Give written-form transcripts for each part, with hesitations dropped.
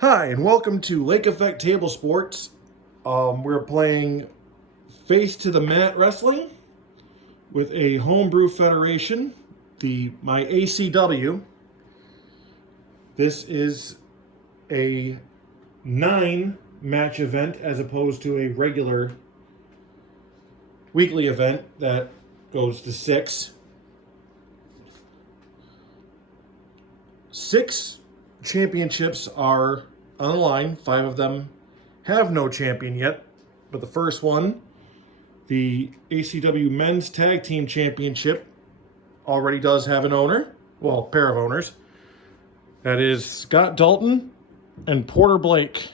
Hi, and welcome to Lake Effect Table Sports. We're playing Face to the Mat Wrestling with a homebrew federation, my ACW. This is a 9-match event as opposed to a regular weekly event that goes to 6. 6 championships are on the line. 5 of them have no champion yet, but the first one, the ACW Men's Tag Team Championship, already does have an owner. Well, pair of owners. That is Scott Dalton and Porter Blake.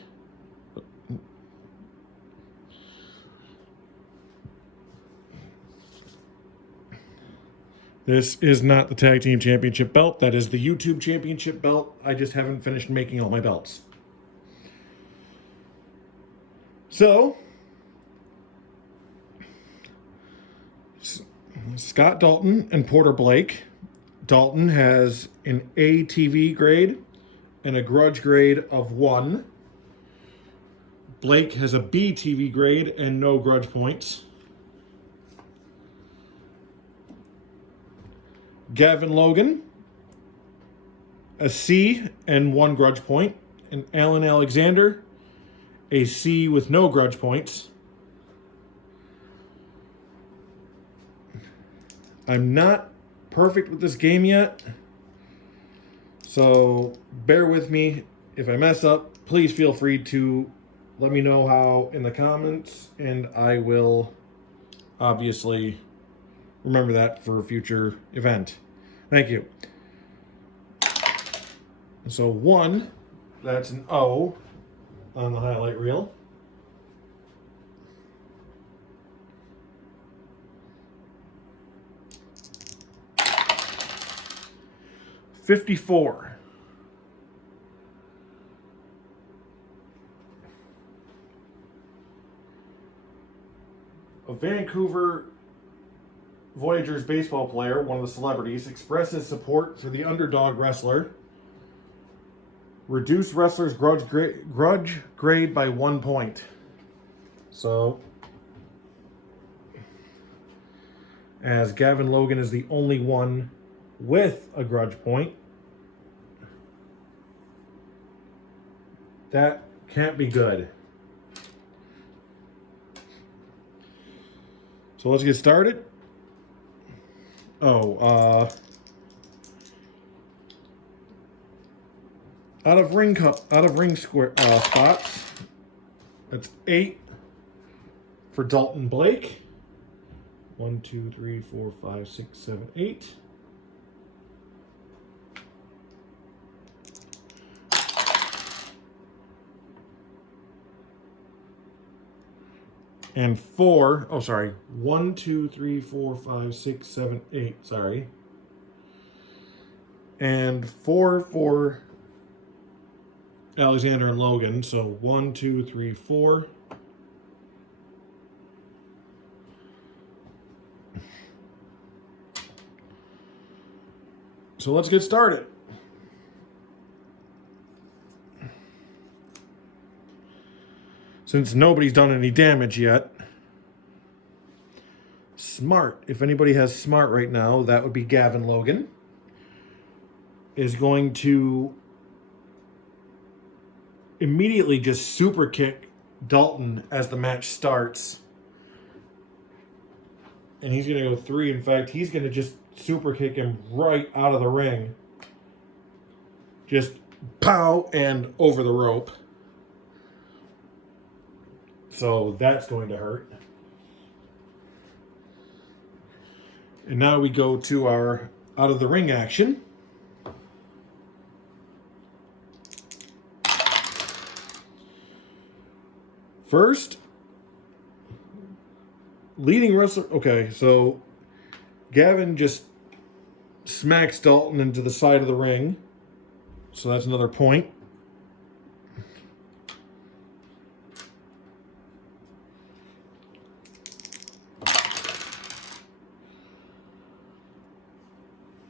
This is not the Tag Team Championship belt. That is the YouTube Championship belt. I just haven't finished making all my belts. So, Scott Dalton and Porter Blake. Dalton has an ATV grade and a grudge grade of 1. Blake has a BTV grade and no grudge points. Gavin Logan, a C and 1 grudge point. And Alan Alexander, a C with no grudge points. I'm not perfect with this game yet, so bear with me. If I mess up, please feel free to let me know how in the comments, and I will obviously remember that for a future event. Thank you. So 1, that's an O on the highlight reel. $54. A Vancouver Voyageurs baseball player, one of the celebrities, expresses support for the underdog wrestler. Reduce wrestler's grudge grade by 1 point. So, as Gavin Logan is the only one with a grudge point, that can't be good. So let's get started. Out of ring square spots, that's 8 for Dalton Blake. 1, 2, 3, 4, 5, 6, 7, 8. And 4, 1, 2, 3, 4, 5, 6, 7, 8, sorry. And 4 for Alexander and Logan, so 1, 2, 3, 4. So let's get started. Since nobody's done any damage yet. Smart, if anybody has Smart right now, that would be Gavin Logan, is going to immediately just super kick Dalton as the match starts. And he's going to go 3. In fact, he's going to just super kick him right out of the ring. Just pow and over the rope. So that's going to hurt. And now we go to our out of the ring action. First, leading wrestler. Okay, so Gavin just smacks Dalton into the side of the ring. So that's another point.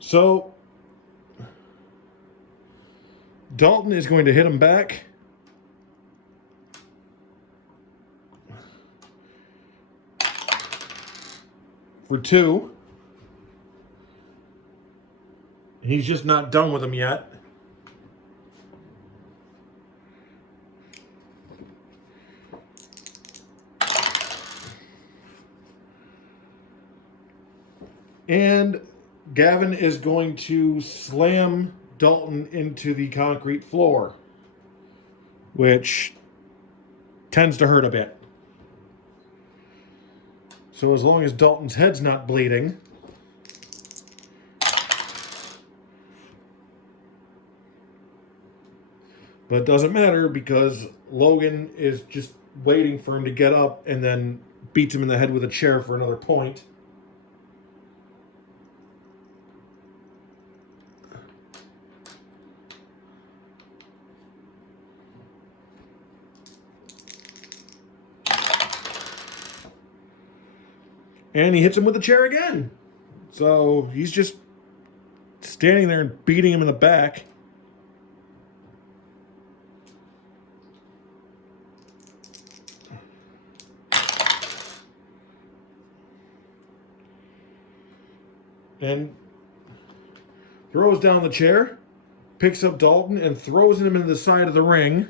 So Dalton is going to hit him back for 2. He's just not done with him yet. And Gavin is going to slam Dalton into the concrete floor, which tends to hurt a bit. So as long as Dalton's head's not bleeding, but it doesn't matter because Logan is just waiting for him to get up and then beats him in the head with a chair for another point. And he hits him with the chair again. So he's just standing there and beating him in the back. And throws down the chair, picks up Dalton, and throws him into the side of the ring.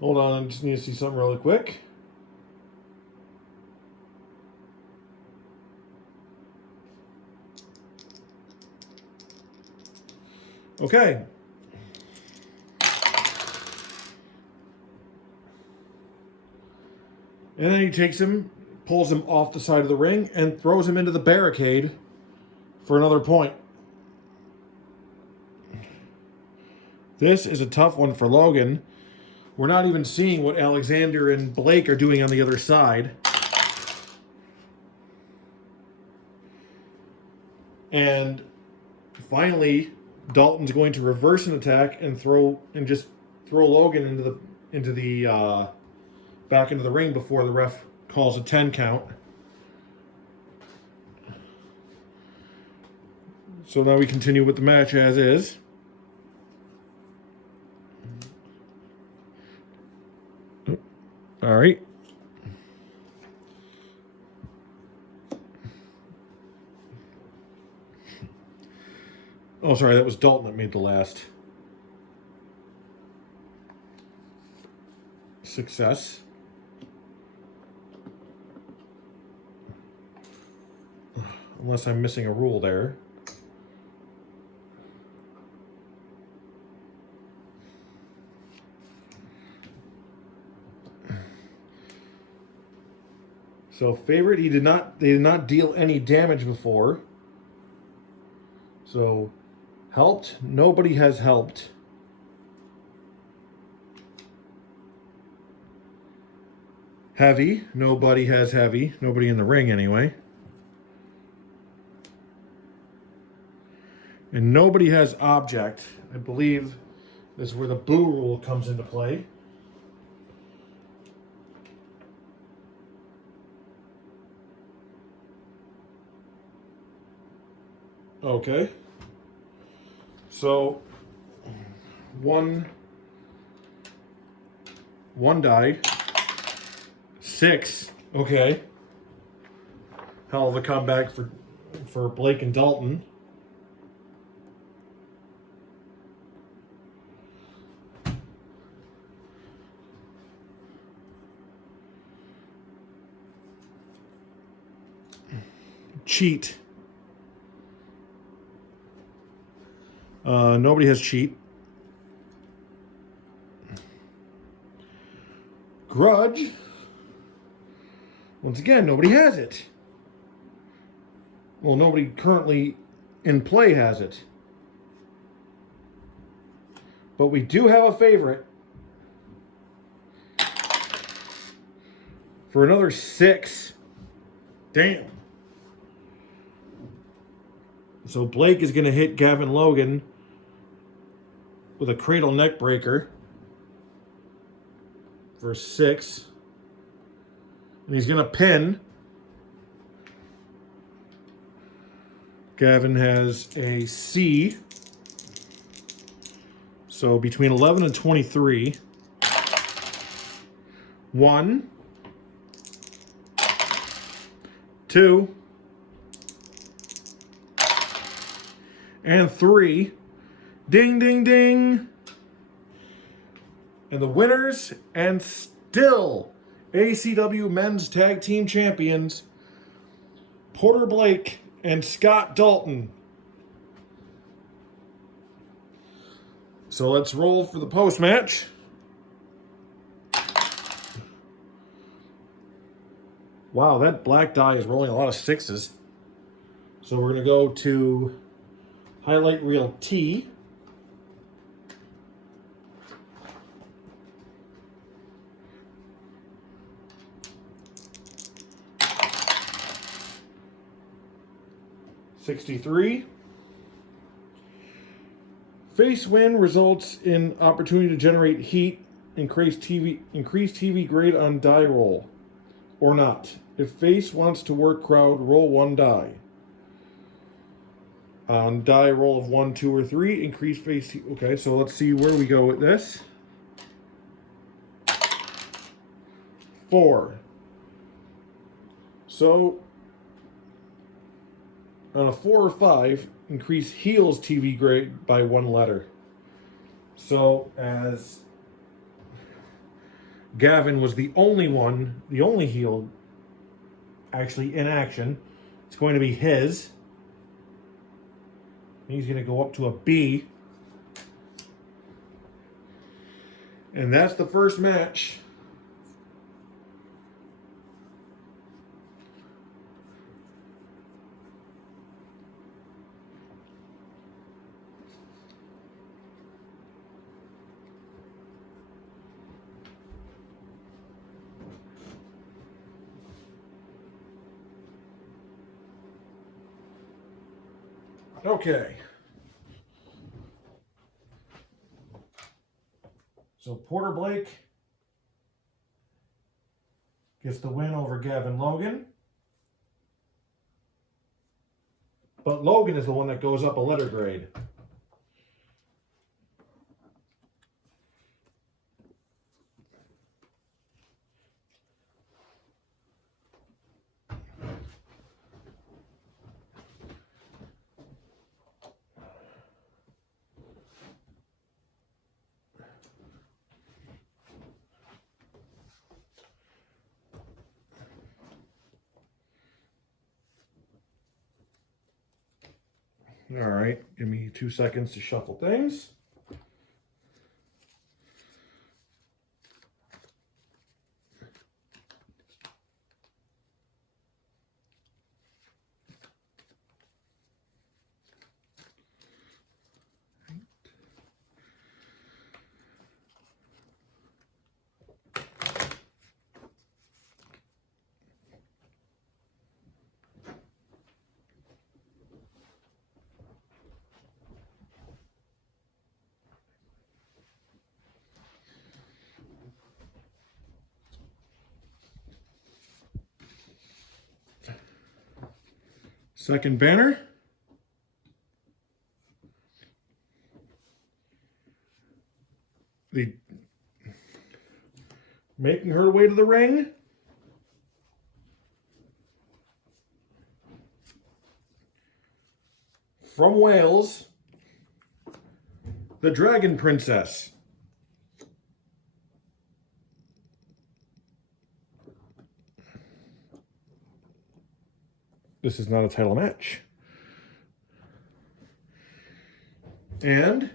Hold on, I just need to see something really quick. Okay. And then he takes him, pulls him off the side of the ring, and throws him into the barricade for another point. This is a tough one for Logan. We're not even seeing what Alexander and Blake are doing on the other side. And finally, Dalton's going to reverse an attack and just throw Logan into the back into the ring before the ref calls a 10 count. So now we continue with the match as is. All right. Oh, sorry, that was Dalton that made the last success. Unless I'm missing a rule there. So favorite, they did not deal any damage before. So helped, nobody has helped. Heavy, nobody has heavy. Nobody in the ring anyway. And nobody has object. I believe this is where the boo rule comes into play. Okay. So one die. 6. Okay. Hell of a comeback for Blake and Dalton. Cheat. Nobody has cheat. Grudge. Once again, nobody has it. Well, nobody currently in play has it. But we do have a favorite. For another 6. Damn. So Blake is going to hit Gavin Logan with a cradle neck breaker for 6. And he's going to pin Gavin has a C. So between 11 and 23. 1, 2, and 3. Ding, ding, ding. And the winners and still ACW Men's Tag Team Champions, Porter Blake and Scott Dalton. So let's roll for the post-match. Wow, that black die is rolling a lot of 6s. So we're going to go to highlight reel T. $63. Face win results in opportunity to generate heat, increase TV grade on die roll, or not. If face wants to work crowd, roll 1 die. On die roll of 1, 2, or 3, increase face. Okay, so let's see where we go with this. 4. So on a 4 or 5, increase heels TV grade by 1 letter. So as Gavin was the only heel actually in action, it's going to be his. He's going to go up to a B. And that's the first match. Okay. So Porter Blake gets the win over Gavin Logan. But Logan is the one that goes up a letter grade. All right, give me 2 seconds to shuffle things. Second banner. Making her way to the ring. From Wales, the Dragon Princess. This is not a title match. And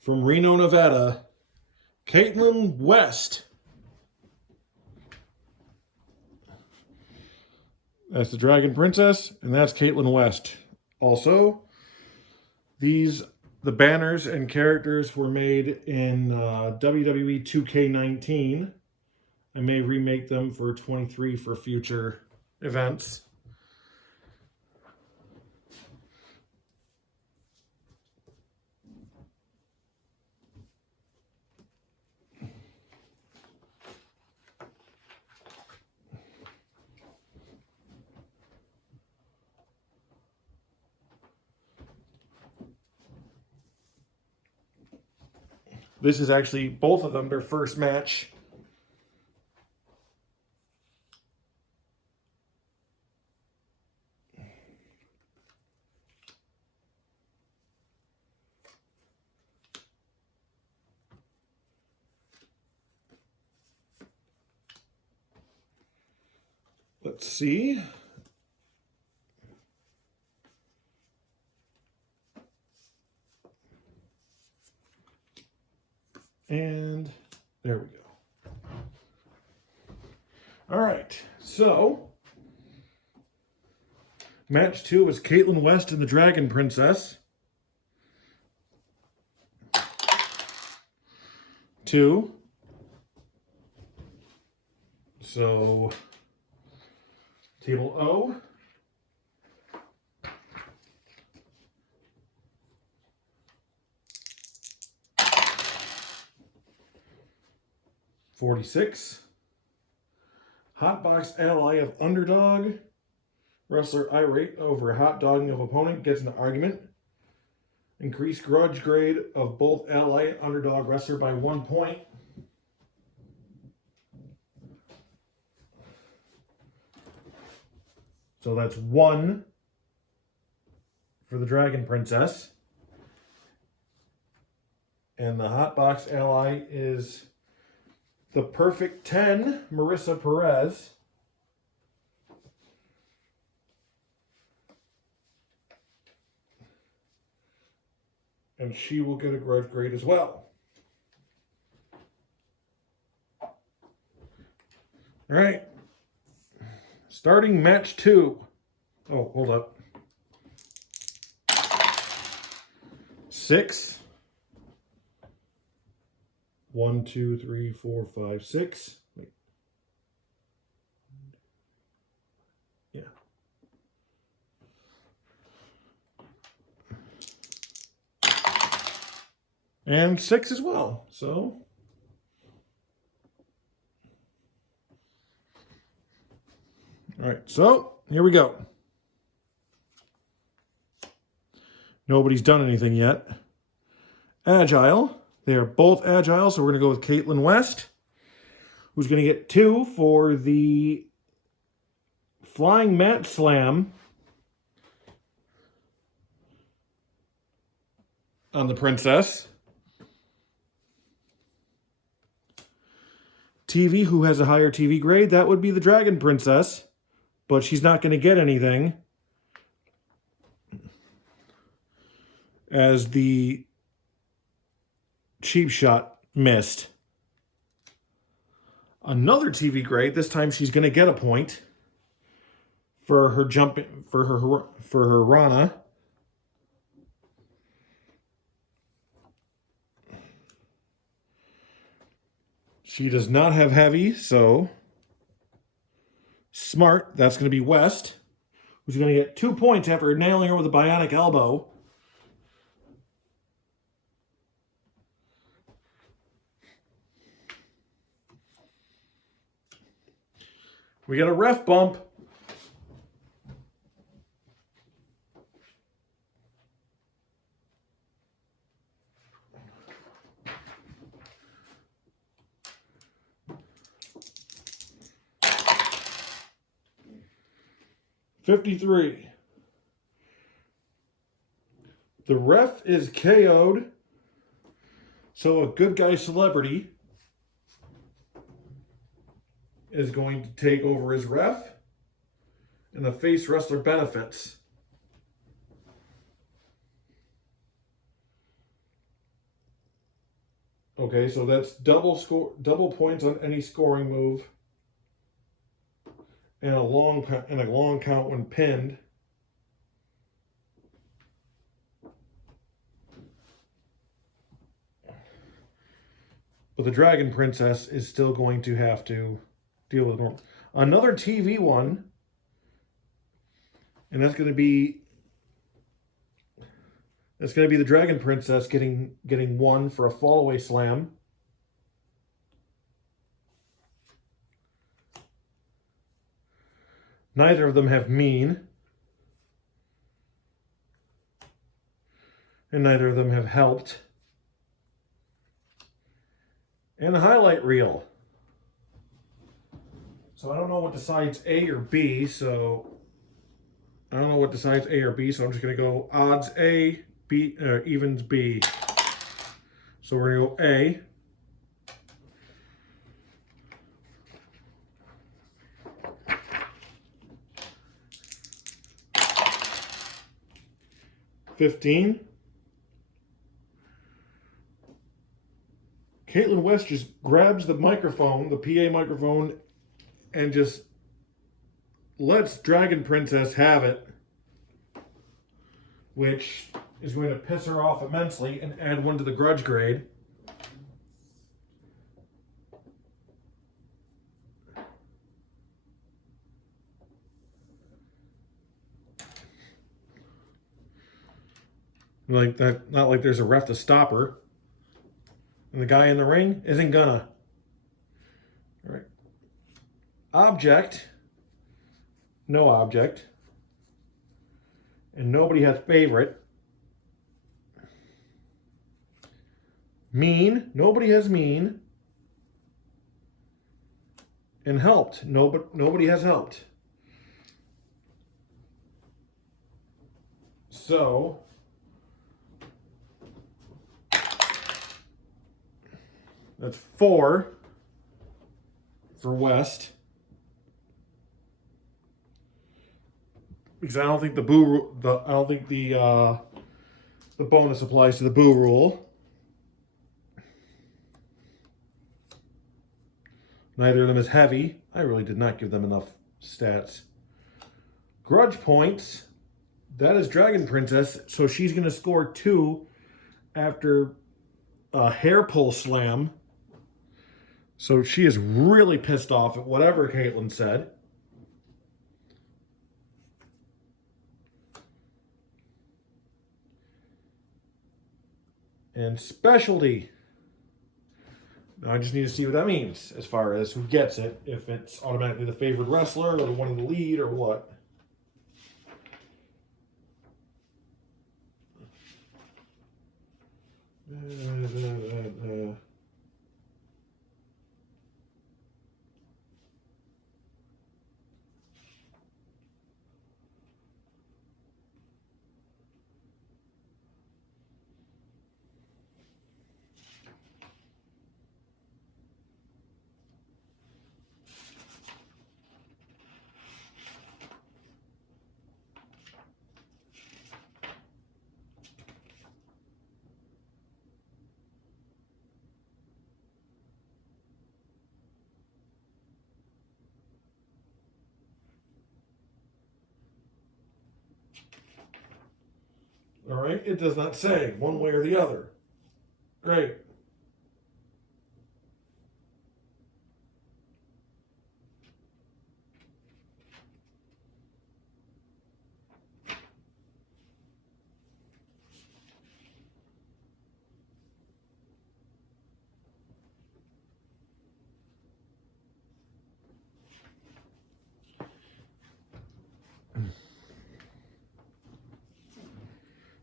from Reno, Nevada, Kaitlyn West. That's the Dragon Princess, and that's Kaitlyn West. Also, the banners and characters were made in WWE 2K19. I may remake them for 23 for future events. This is actually both of them their first match. Let's see. And there we go. All right, so match 2 was Kaitlyn West and the Dragon Princess. 2. So table O. $46. Hotbox ally of underdog. Wrestler irate over hot dogging of opponent gets in an argument. Increase grudge grade of both ally and underdog wrestler by 1 point. So that's 1 for the Dragon Princess. And the Hotbox ally is the perfect 10, Marissa Perez. And she will get a grudge grade as well. All right. Starting match 2. Oh, hold up. 6. 1, 2, 3, 4, 5, 6. Wait. Yeah. And 6 as well. So all right, so here we go. Nobody's done anything yet. Agile. They are both agile, so we're going to go with Kaitlyn West, who's going to get 2 for the Flying Mat Slam on the Princess. TV, who has a higher TV grade, that would be the Dragon Princess, but she's not going to get anything, as the cheap shot missed. Another TV grade, this time she's going to get a point for her jumping, for her Rana. She does not have heavy, so smart, that's going to be West, who's going to get 2 points after nailing her with a bionic elbow. We got a ref bump. $53. The ref is KO'd, so a good guy celebrity is going to take over as ref, and the face wrestler benefits. Okay, so that's double points on any scoring move, and a long count when pinned. But the Dragon Princess is still going to have to deal with normal. Another TV one, and that's going to be the Dragon Princess getting 1 for a fallaway slam. Neither of them have mean, and neither of them have helped. and a highlight reel. So I don't know what decides A or B, so I don't know what decides A or B, so I'm just going to go odds A, B, evens B. So we're going to go A. $15. Kaitlyn West just grabs the microphone, the PA microphone, and just lets Dragon Princess have it, which is going to piss her off immensely and add 1 to the grudge grade. Like that, not like there's a ref to stop her. And the guy in the ring isn't gonna. All right. Object. No object. And nobody has favorite. Mean. Nobody has mean. And helped. Nobody has helped. So that's 4 for West. Because I don't think the bonus applies to the boo rule. Neither of them is heavy. I really did not give them enough stats. Grudge points. That is Dragon Princess, so she's going to score 2 after a hair pull slam. So she is really pissed off at whatever Kaitlyn said. And specialty. Now I just need to see what that means as far as who gets it. If it's automatically the favored wrestler or the one in the lead or what. All right, it does not say one way or the other. Great.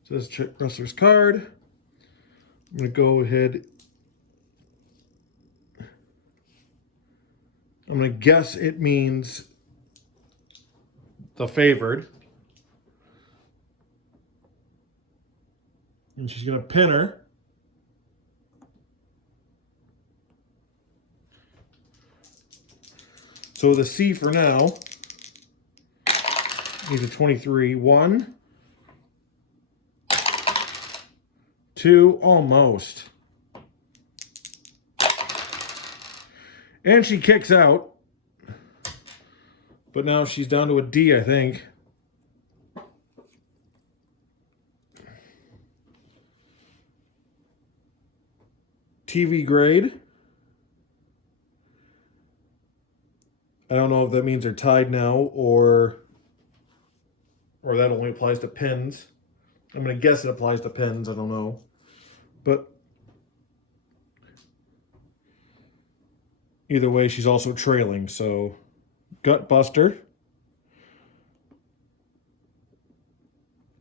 Says check wrestler's card. I'm going to go ahead. I'm going to guess it means the favored. And she's going to pin her. So the C for now needs a 23. 1, 2, almost. And she kicks out. But now she's down to a D, I think. TV grade. I don't know if that means they're tied now or that only applies to pins. I'm going to guess it applies to pins. I don't know. But either way, she's also trailing. So, gut buster.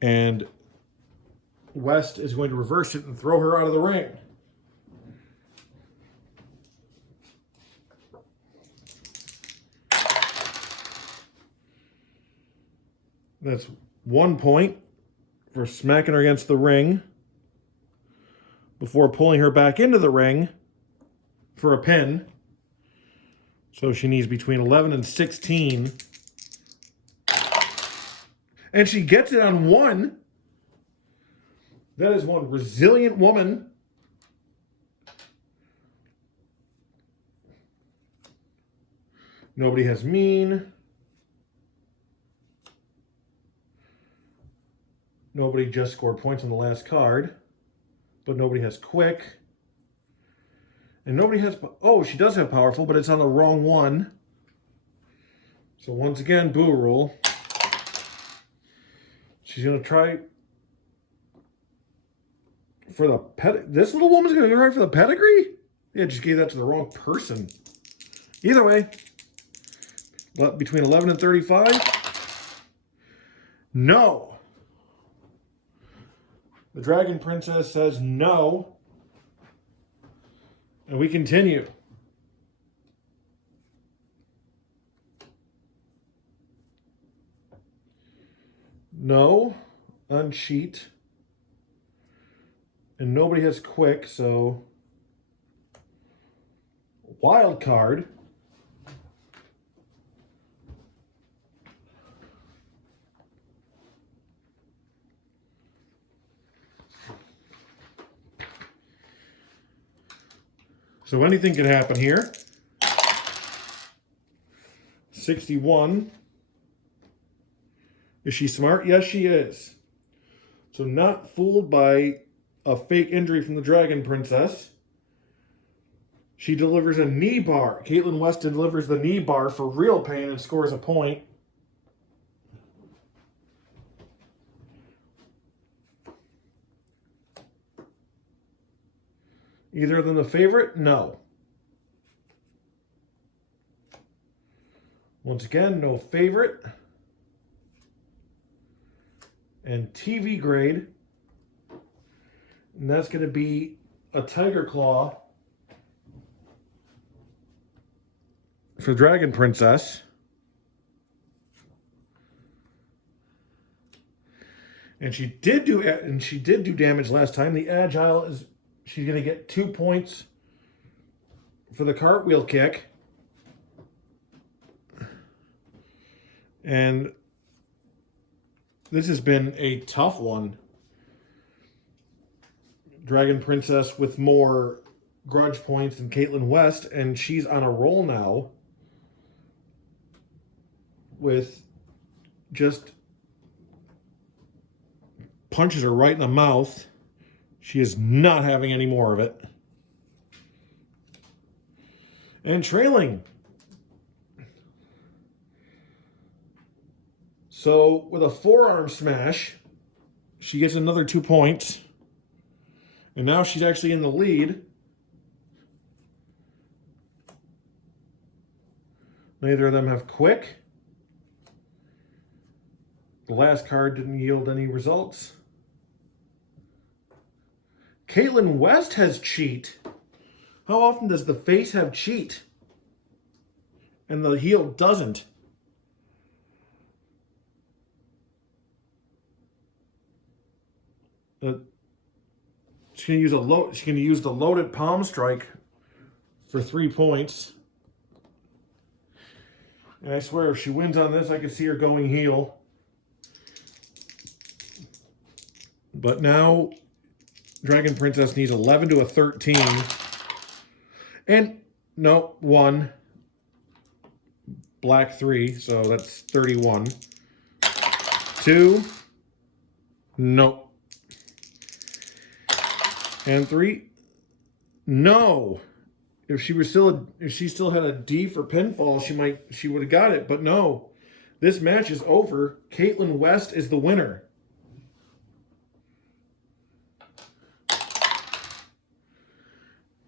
And West is going to reverse it and throw her out of the ring. That's 1 point for smacking her against the ring before pulling her back into the ring for a pin. So she needs between 11 and 16. And she gets it on 1. That is one resilient woman. Nobody has mean. Nobody just scored points on the last card. But nobody has quick. And nobody has... Oh, she does have powerful, but it's on the wrong one. So once again, boo rule. She's going to try... For the ped... This little woman's going to try for the pedigree? Yeah, just gave that to the wrong person. Either way. But between 11 and 35? No. The Dragon Princess says no. And we continue. No. Uncheat. And nobody has quick, so... Wild card. So anything can happen here. 61. Is she smart? Yes, she is. So not fooled by a fake injury from the Dragon Princess. She delivers a knee bar. Kaitlyn West delivers the knee bar for real pain and scores a point. Either of them the favorite? No. Once again, no favorite. And TV grade. And that's going to be a Tiger Claw for Dragon Princess. And she did do damage last time. The Agile is... She's going to get 2 points for the cartwheel kick. And this has been a tough one. Dragon Princess with more grudge points than Kaitlyn West, and she's on a roll now with just punches her right in the mouth. She is not having any more of it. And trailing. So with a forearm smash, she gets another 2 points. And now she's actually in the lead. Neither of them have quick. The last card didn't yield any results. Kaitlyn West has cheat. How often does the face have cheat? And the heel doesn't. She's gonna use the loaded palm strike for 3 points. And I swear if she wins on this, I could see her going heel. But now Dragon Princess needs 11 to a 13. And, no, 1. Black 3, so that's 31. 2. No. And 3. No. If she still had a D for pinfall, she would have got it. But no. This match is over. Kaitlyn West is the winner.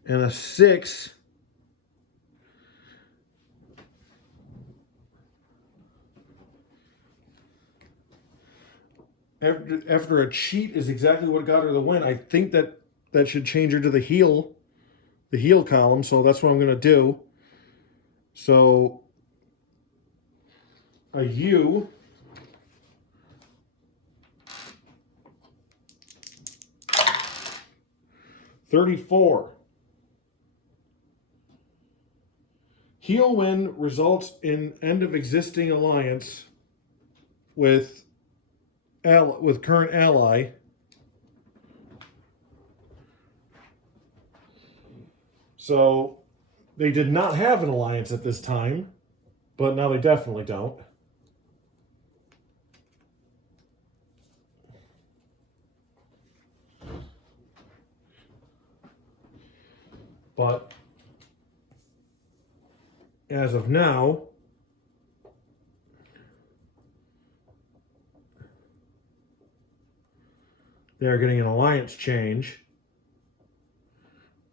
And a 6. After a cheat is exactly what got her the win. I think that should change her to the heel column. So that's what I'm going to do. So a U 34. Heel win results in end of existing alliance with current ally. So they did not have an alliance at this time, but now they definitely don't. But as of now, they're getting an alliance change.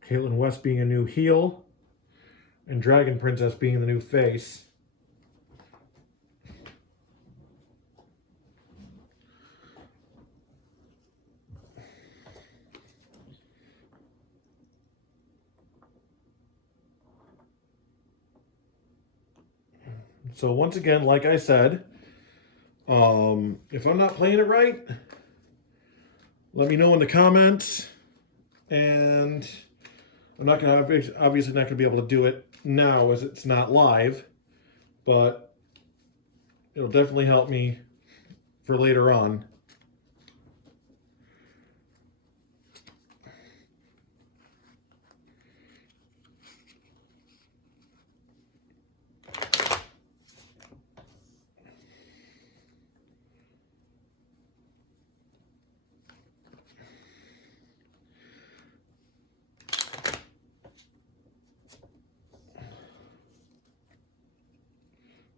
Kaitlyn West being a new heel, and Dragon Princess being the new face. So once again, like I said, if I'm not playing it right, let me know in the comments. And I'm not going to, obviously not going to be able to do it now as it's not live, but it'll definitely help me for later on.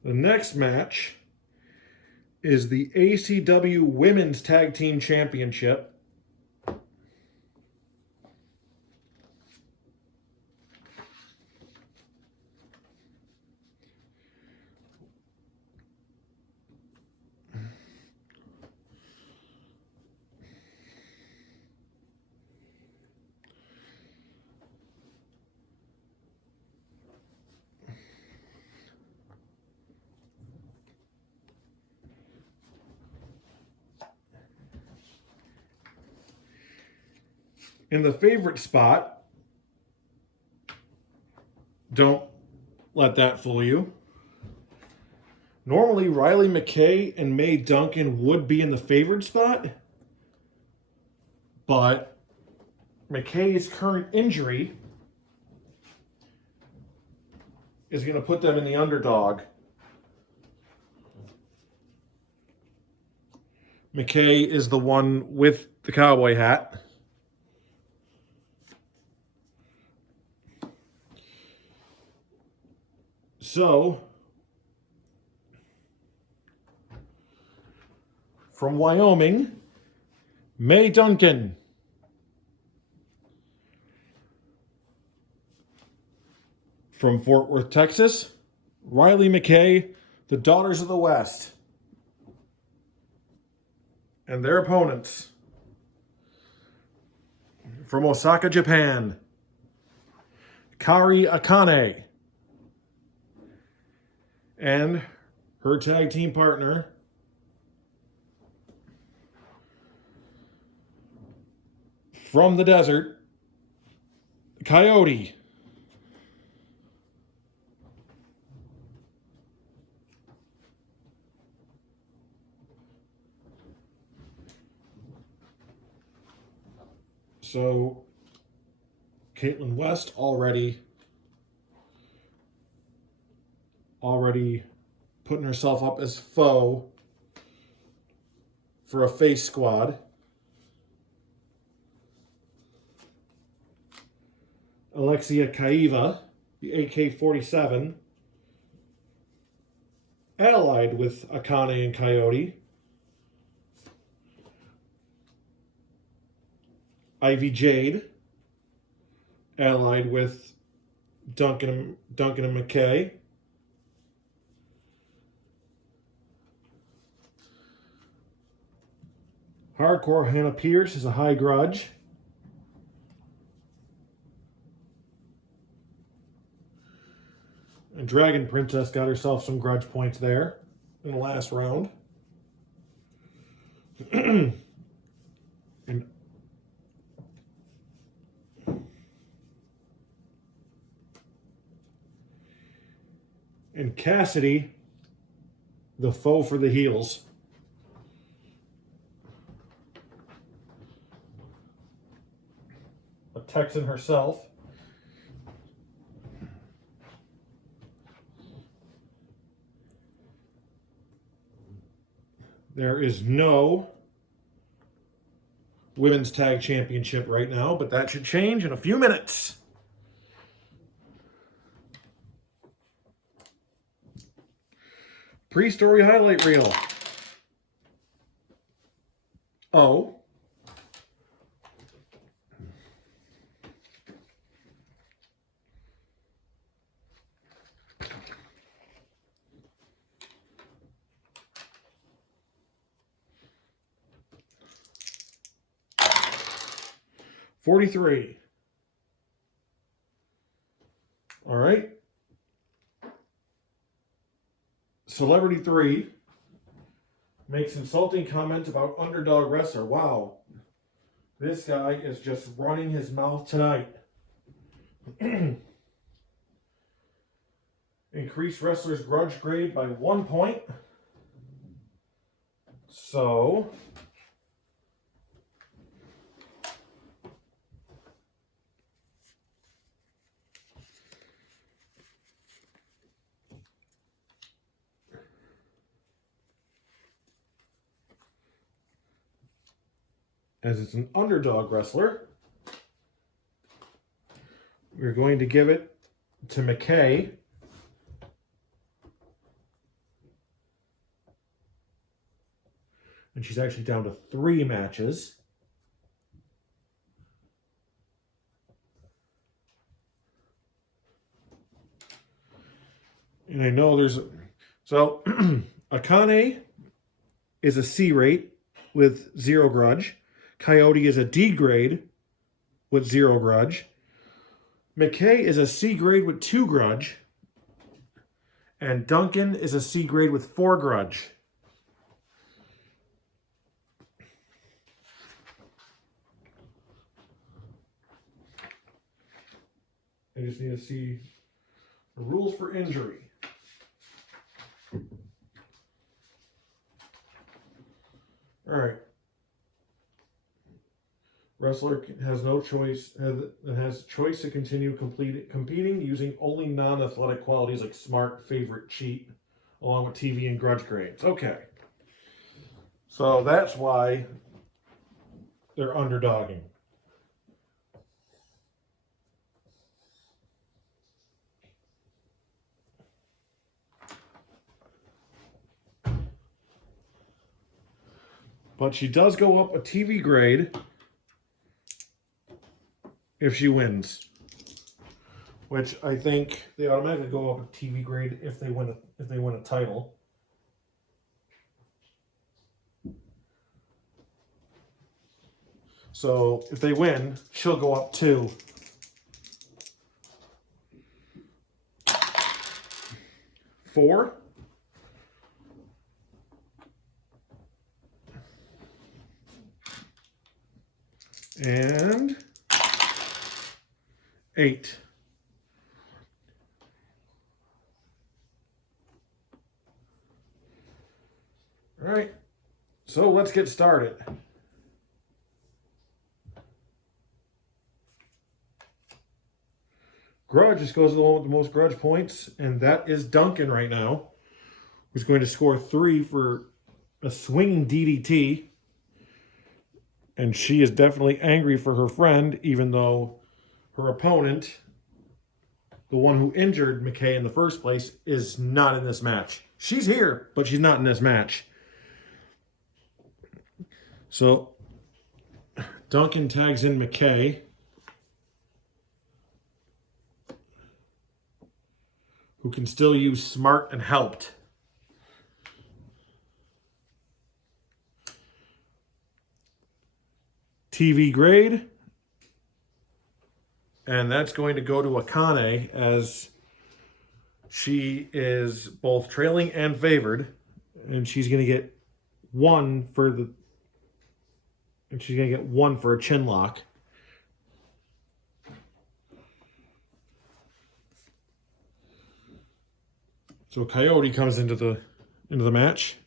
The next match is the ACW Women's Tag Team Championship. In the favorite spot, don't let that fool you. Normally, Riley McCay and Mae Duncan would be in the favored spot, but McCay's current injury is going to put them in the underdog. McCay is the one with the cowboy hat. So, from Wyoming, Mae Duncan. From Fort Worth, Texas, Riley McCay, the Daughters of the West. And their opponents. From Osaka, Japan, Kari Akane. And her tag team partner, from the desert, Coyote. So, Kaitlyn West already putting herself up as foe for a face squad. Alexia Kaiva, the AK-47, allied with Akane and Coyote. Ivy Jade, allied with Duncan and McCay. Hardcore Hannah Pierce is a high grudge. And Dragon Princess got herself some grudge points there in the last round. And And Cassidy, the foe for the heels. A Texan herself. There is no Women's Tag Championship right now, but that should change in a few minutes. Pre-story highlight reel. Oh. $43. All right. Celebrity 3 makes insulting comments about underdog wrestler. Wow. This guy is just running his mouth tonight. Increase wrestler's grudge grade by 1 point. So as it's an underdog wrestler, we're going to give it to McCay. And she's actually down to 3 matches. And I know there's... So, Akane is a C rate with 0 grudge. Coyote is a D grade with 0 grudge. McCay is a C grade with 2 grudge. And Duncan is a C grade with 4 grudge. I just need to see the rules for injury. All right. Wrestler has no choice, has choice to continue competing using only non-athletic qualities like smart, favorite, cheat, along with TV and grudge grades. Okay. So that's why they're underdogging. But she does go up a TV grade if she wins, which I think they automatically go up a TV grade if they win a title. So if they win, she'll go up 2. $4. And $8. All right, so let's get started. Grudge just goes to the one with the most grudge points, and that is Duncan right now, who's going to score 3 for a swinging DDT. And she is definitely angry for her friend, even though her opponent, the one who injured McCay in the first place, is not in this match. She's here, but she's not in this match. So, Duncan tags in McCay, who can still use smart and helped. TV grade, and that's going to go to Akane as she is both trailing and favored, and she's going to get 1 for the, and she's going to get 1 for a chin lock. So Coyote comes into the match.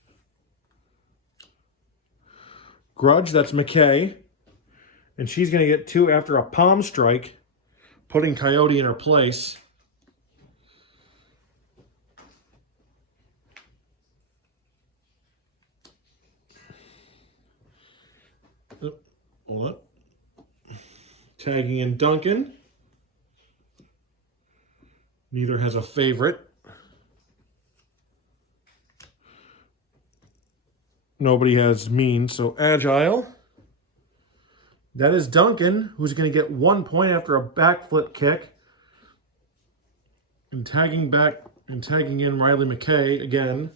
Grudge, that's McCay. And she's going to get 2 after a palm strike, putting Coyote in her place. Hold up. Tagging in Duncan. Neither has a favorite. Nobody has mean, so Agile. That is Duncan, who's going to get 1 point after a backflip kick. And tagging in Riley McCay again.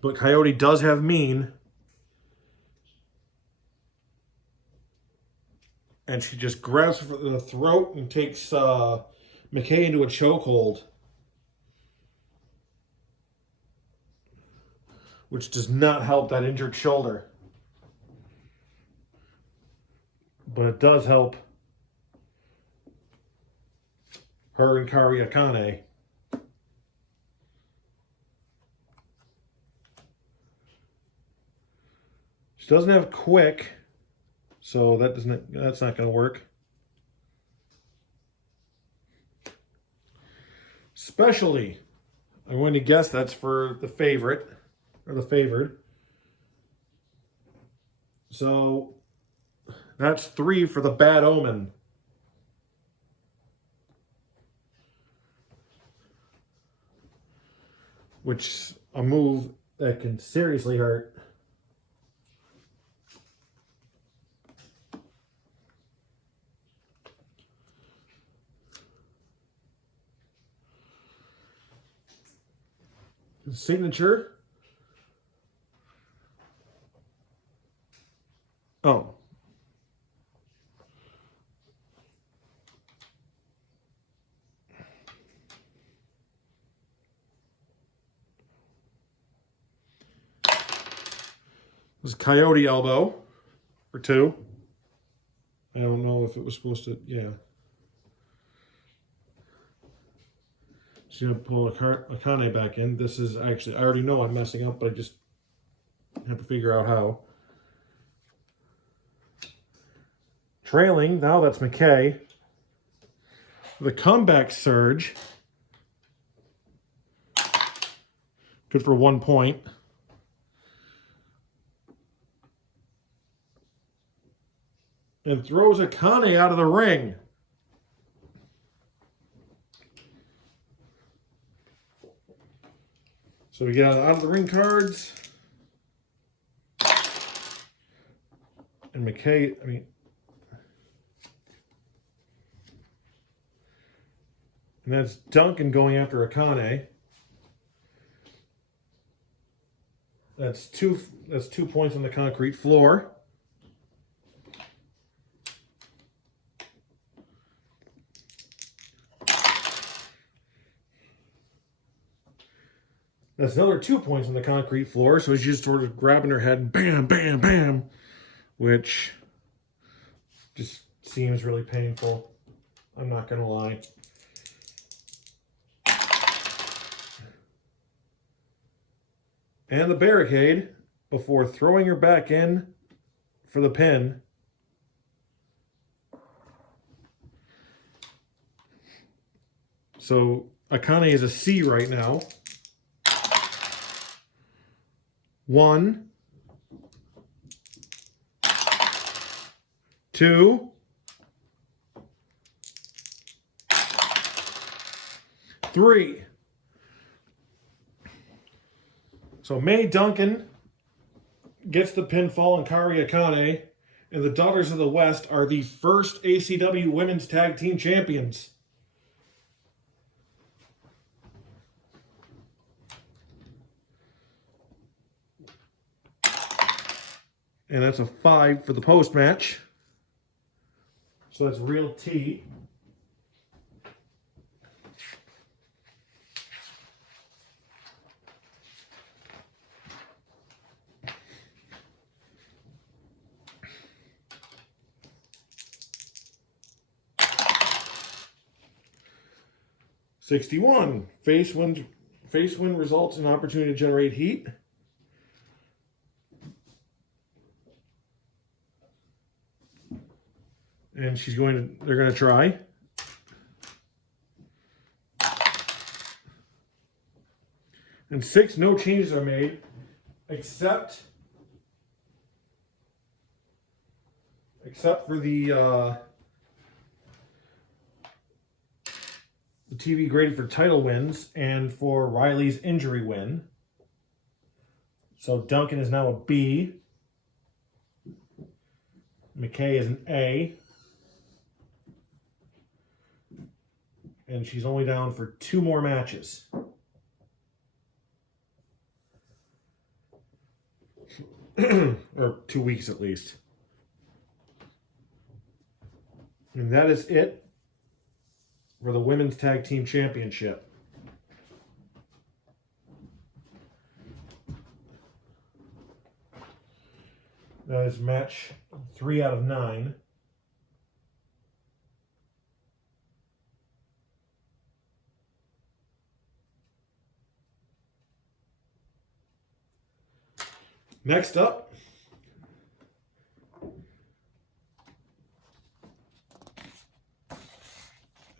But Coyote does have mean. And she just grabs her for the throat and takes McCay into a chokehold. Which does not help that injured shoulder. But it does help her and Kari Akane. She doesn't have quick, so that's not going to work. Especially, I'm going to guess that's for the favorite, or the favored. So that's 3 for the Bad Omen. Which a move that can seriously hurt. Signature. Oh. This is Coyote elbow for 2. I don't know if it was supposed to, yeah. She's going to pull Akane back in. This is actually, I already know I'm messing up, but I just have to figure out how. Trailing, now that's McCay. The comeback surge. Good for 1 point. And throws Akane out of the ring. So we get out of the ring cards. And McCay, and that's Duncan going after Akane. That's two points on the concrete floor. That's another 2 points on the concrete floor. So she's just sort of grabbing her head and bam, bam, bam, which just seems really painful. I'm not going to lie. And the barricade before throwing her back in for the pin. So Akane is a C right now. 1, 2, 3. So May Duncan gets the pinfall on Kari Akane, and the Daughters of the West are the first ACW Women's Tag Team Champions. And that's a 5 for the post-match. So that's real T. 61. Face wind results in opportunity to generate heat. And they're going to try. And 6, no changes are made, except for the TV graded for title wins and for Riley's injury win. So Duncan is now a B. McCay is an A. And she's only down for 2 more matches. Or 2 weeks at least. And that is it for the Women's Tag Team Championship. That is match 3 out of 9. Next up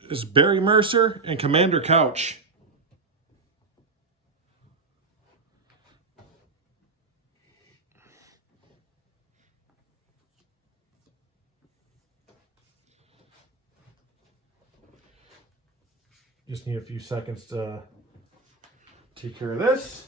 is Barry Mercer and Commander Couch. Just need a few seconds to take care of this.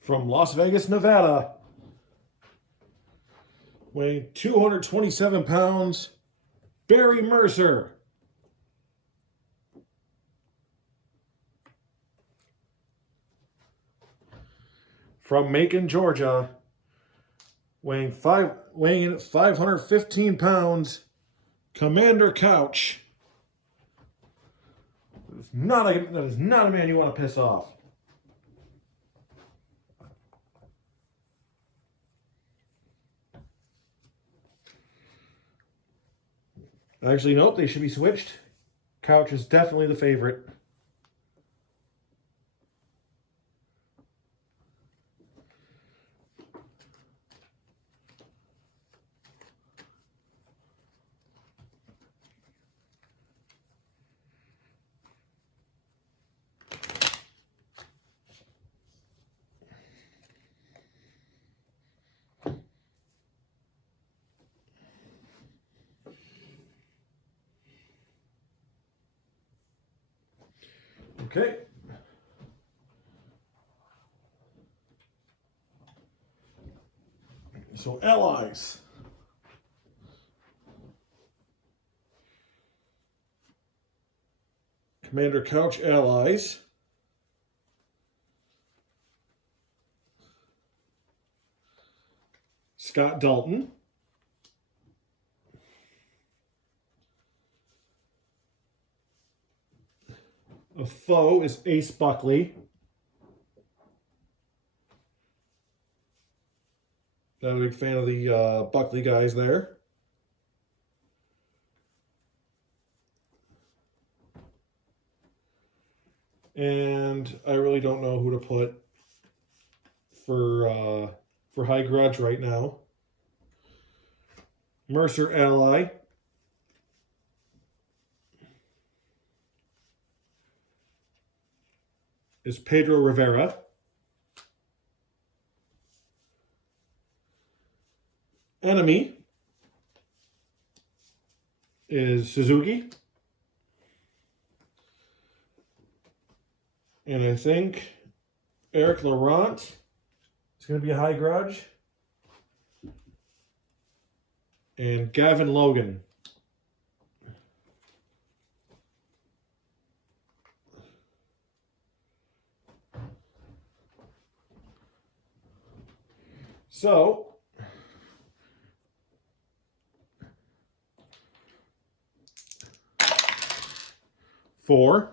From Las Vegas, Nevada, weighing 227 pounds, Barry Mercer. From Macon, Georgia, weighing in at 515 pounds, Commander Couch. That is not a man you want to piss off. Actually, nope, they should be switched. Couch is definitely the favorite. Okay. So allies. Commander Couch allies. Scott Dalton. A foe is Ace Buckley. Not a big fan of the Buckley guys there. And I really don't know who to put for High Grudge right now. Mercer ally. Is Pedro Rivera. Enemy is Suzuki. And I think Eric Laurent is going to be a High Grudge. And Gavin Logan. So, four.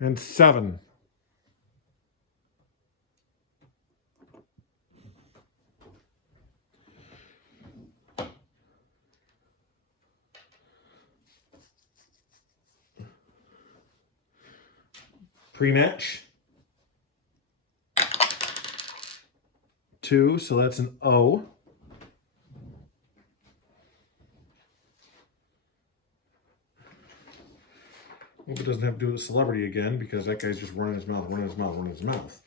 And 7. Pre-match. 2, so that's an O. Hope it doesn't have to do with celebrity again, because that guy's just running his mouth, running his mouth, running his mouth.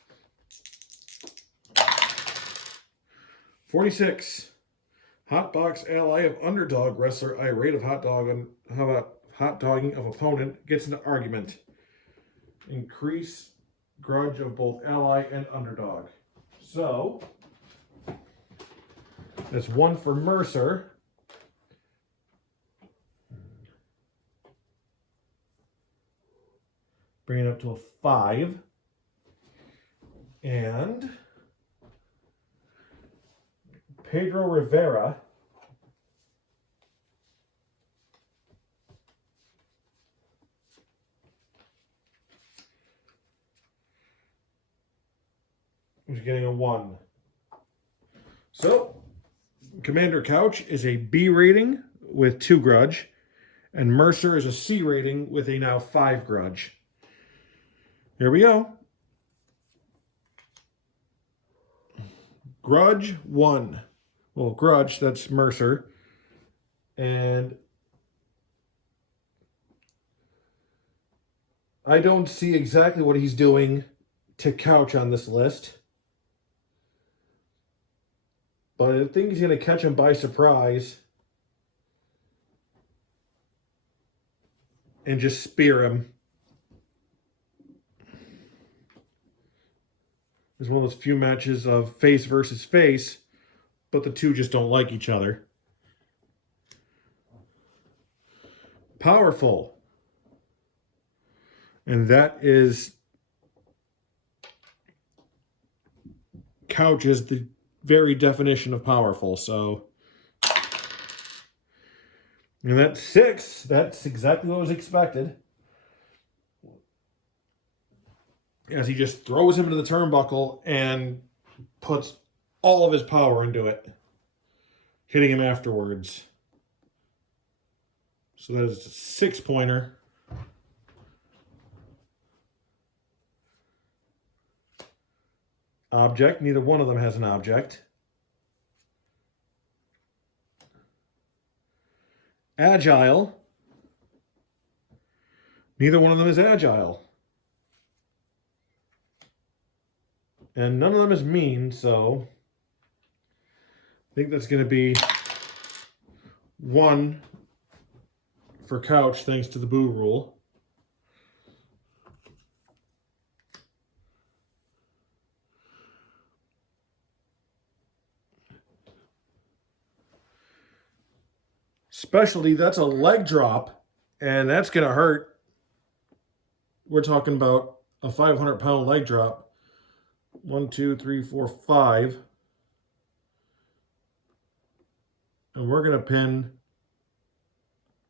46. Hot box ally of underdog wrestler irate of hot dogging of opponent gets into argument. Increase grudge of both ally and underdog. So that's 1 for Mercer. Bring it up to a 5. And Pedro Rivera is getting a 1. So, Commander Couch is a B rating with 2 grudge, and Mercer is a C rating with a now 5 grudge. Here we go. Grudge 1. Well, grudge, that's Mercer. And I don't see exactly what he's doing to Couch on this list. But I think he's going to catch him by surprise and just spear him. It's one of those few matches of face versus face, but the two just don't like each other. Powerful. And that is Couch is the very definition of powerful, so. And that's 6. That's exactly what was expected. As he just throws him into the turnbuckle and puts all of his power into it, hitting him afterwards. So that is a 6-pointer. Object, neither one of them has an object. Agile, neither one of them is agile. And none of them is mean, so I think that's going to be 1 for Couch, thanks to the boo rule. Specialty, that's a leg drop, and that's going to hurt. We're talking about a 500-pound leg drop. 1, 2, 3, 4, 5. And we're going to pin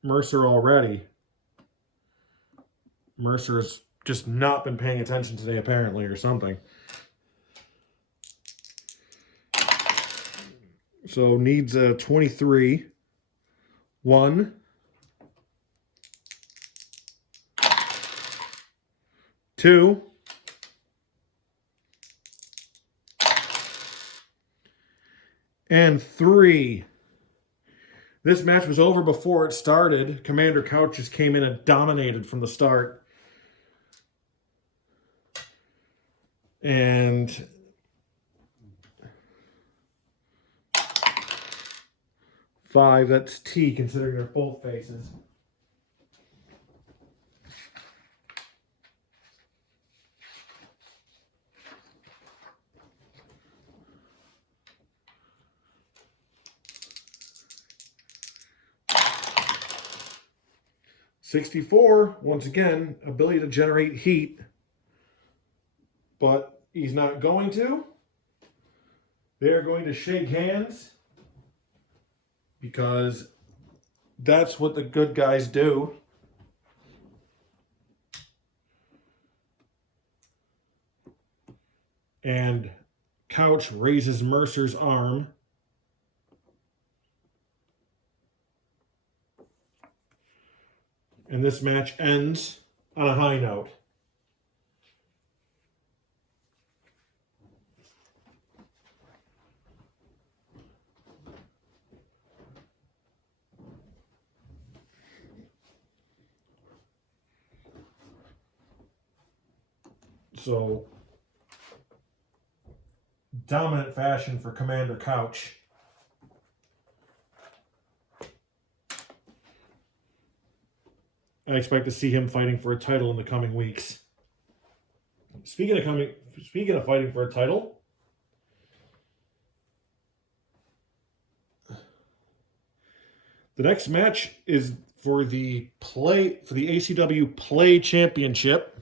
Mercer already. Mercer's just not been paying attention today, apparently, or something. So needs a 23. 1. 2. And 3. This match was over before it started. Commander Couch just came in and dominated from the start. And five, that's T, considering they're both faces. 64, once again, ability to generate heat, but he's not going to. They're going to shake hands because that's what the good guys do. And Couch raises Mercer's arm. And this match ends on a high note. So, dominant fashion for Commander Couch. I expect to see him fighting for a title in the coming weeks. Speaking of fighting for a title, the next match is for the ACW PLAAY Championship.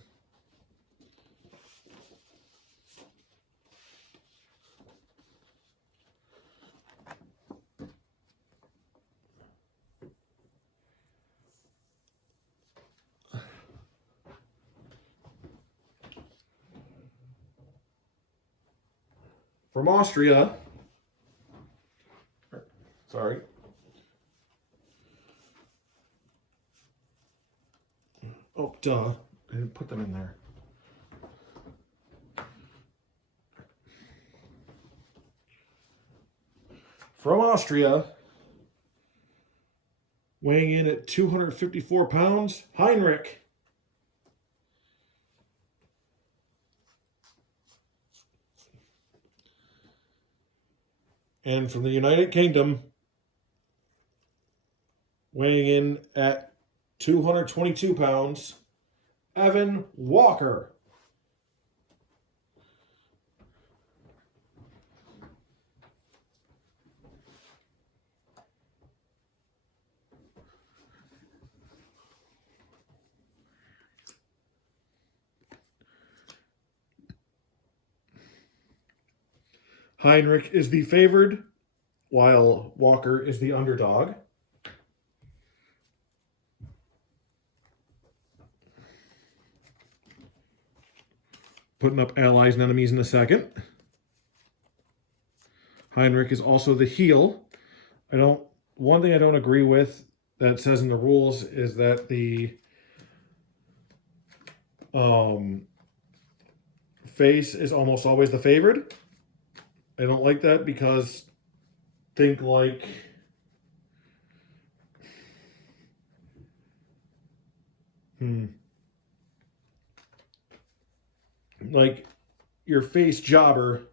From Austria, sorry. Oh, duh. I didn't put them in there. From Austria, weighing in at 254 pounds, Heinrich. And from the United Kingdom, weighing in at 222 pounds, Evan Walker. Heinrich is the favored, while Walker is the underdog. Putting up allies and enemies in a second. Heinrich is also the heel. One thing I don't agree with that says in the rules is that the face is almost always the favored. I don't like that because think like like your face jobber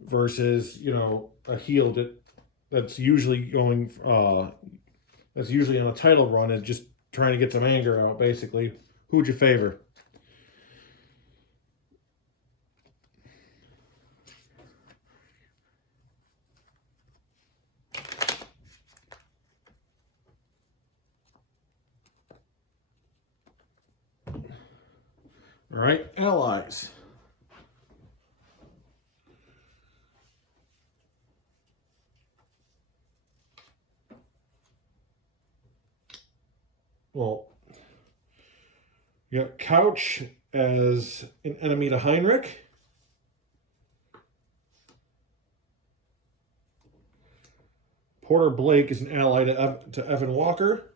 versus, you know, a heel that's usually going that's usually on a title run is just trying to get some anger out, basically. Who would you favor? All right, allies. Well, you got Couch as an enemy to Heinrich. Porter Blake is an ally to Evan Walker.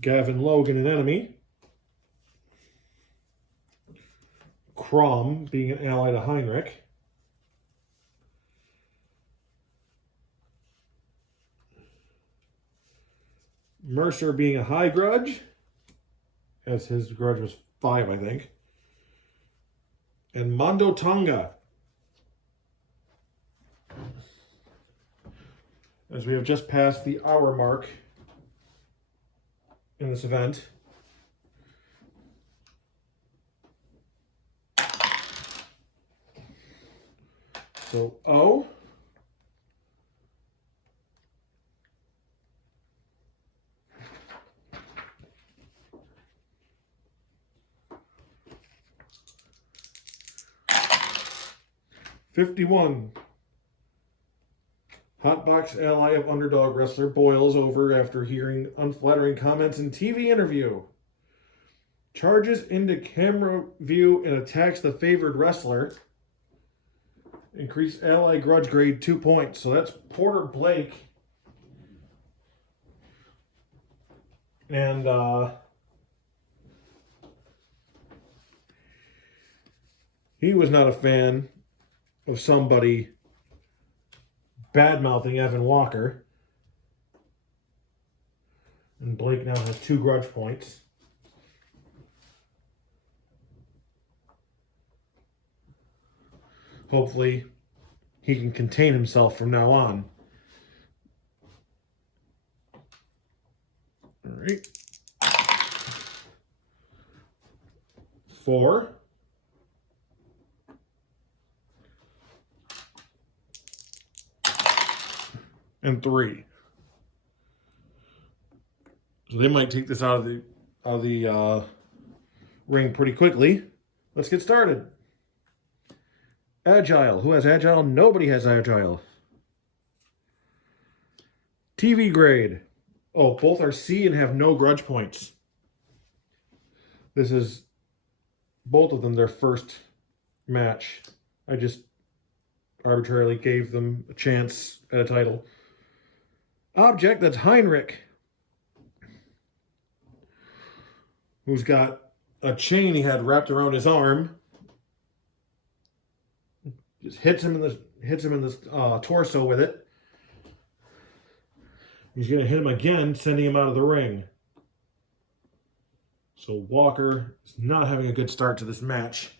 Gavin Logan, an enemy. Crom being an ally to Heinrich. Mercer being a high grudge, as his grudge was 5, I think. And Mondo Tonga, as we have just passed the hour mark in this event. So O. $51. Hotbox ally of underdog wrestler boils over after hearing unflattering comments in TV interview. Charges into camera view and attacks the favored wrestler. Increase ally grudge grade 2 points. So that's Porter Blake. And he was not a fan of somebody bad-mouthing Evan Walker. And Blake now has 2 grudge points. Hopefully, he can contain himself from now on. All right. 4. And 3. So they might take this out of the ring pretty quickly. Let's get started. Agile. Who has Agile? Nobody has Agile. TV grade. Oh, both are C and have no grudge points. This is both of them their first match. I just arbitrarily gave them a chance at a title. Object, that's Heinrich, who's got a chain he had wrapped around his arm. Just hits him in the torso with it. He's going to hit him again, sending him out of the ring. So Walker is not having a good start to this match.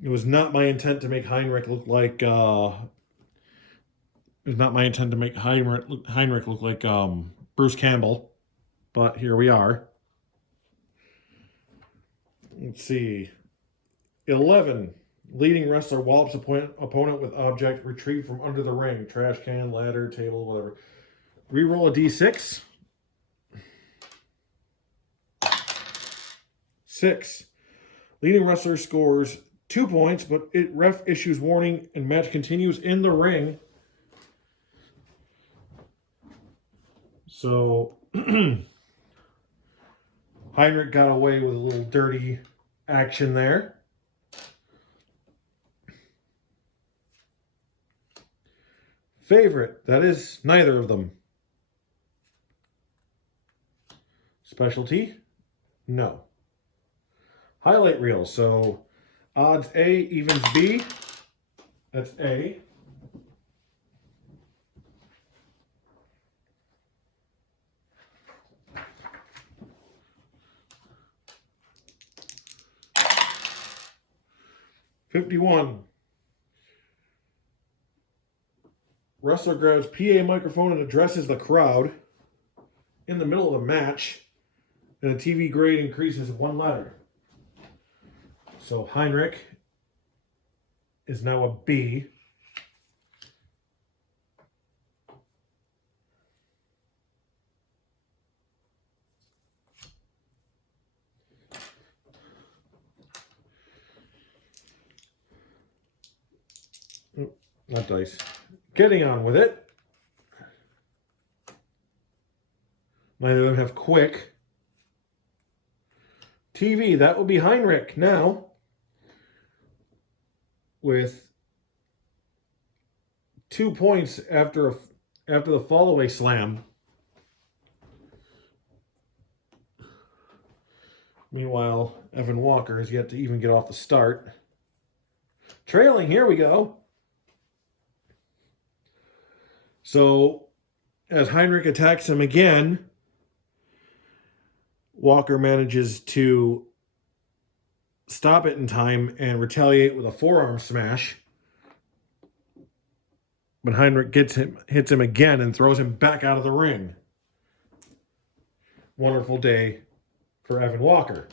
It was not my intent to make Heinrich look like Bruce Campbell, but here we are. Let's see. 11. Leading wrestler wallops opponent with object retrieved from under the ring. Trash can, ladder, table, whatever. Reroll a D6. 6. Leading wrestler scores 2 points, but ref issues warning and match continues in the ring. So Heinrich got away with a little dirty action there. Favorite, that is neither of them. Specialty, no. Highlight reel, so odds A evens B, that's A. $51. Wrestler grabs PA microphone and addresses the crowd in the middle of a match, and the TV grade increases 1 letter. So Heinrich is now a B. Oh, not dice. Getting on with it. Neither of them have quick. TV, that will be Heinrich now. With 2 points after the fall-away slam. Meanwhile, Evan Walker has yet to even get off the start. Trailing, here we go. So, as Heinrich attacks him again, Walker manages to stop it in time and retaliate with a forearm smash. But Heinrich hits him again and throws him back out of the ring. Wonderful day for Evan Walker.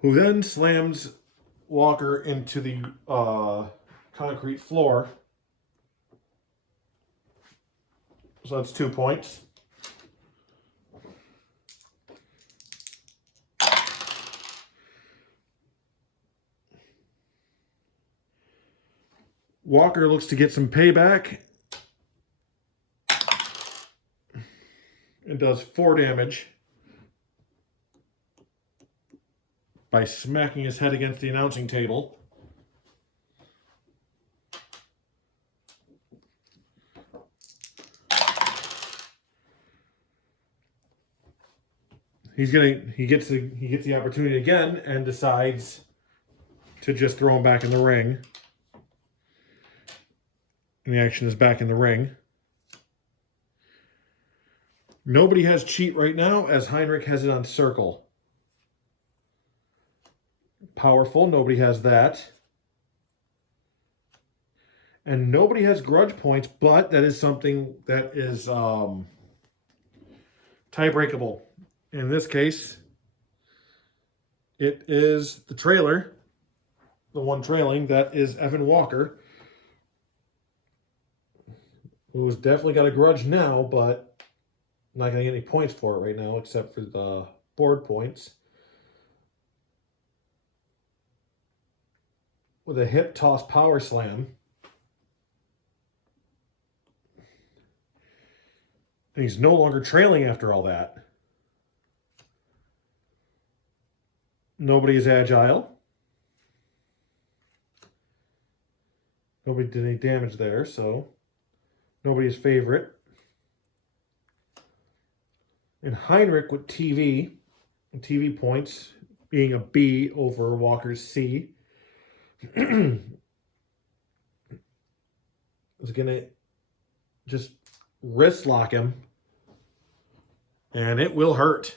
Who then slams Walker into the concrete floor. So that's 2 points. Walker looks to get some payback and does 4 damage by smacking his head against the announcing table. He gets the opportunity again and decides to just throw him back in the ring. And the action is back in the ring. Nobody has cheat right now as Heinrich has it on circle. Powerful, nobody has that. And nobody has grudge points, but that is something that is tie-breakable. In this case, it is the trailer, the one trailing, that is Evan Walker, who's definitely got a grudge now, but not going to get any points for it right now, except for the board points. With a hip toss power slam. And he's no longer trailing after all that. Nobody is agile. Nobody did any damage there, so nobody's favorite. And Heinrich with TV points being a B over Walker's C. is going to just wrist lock him. And it will hurt.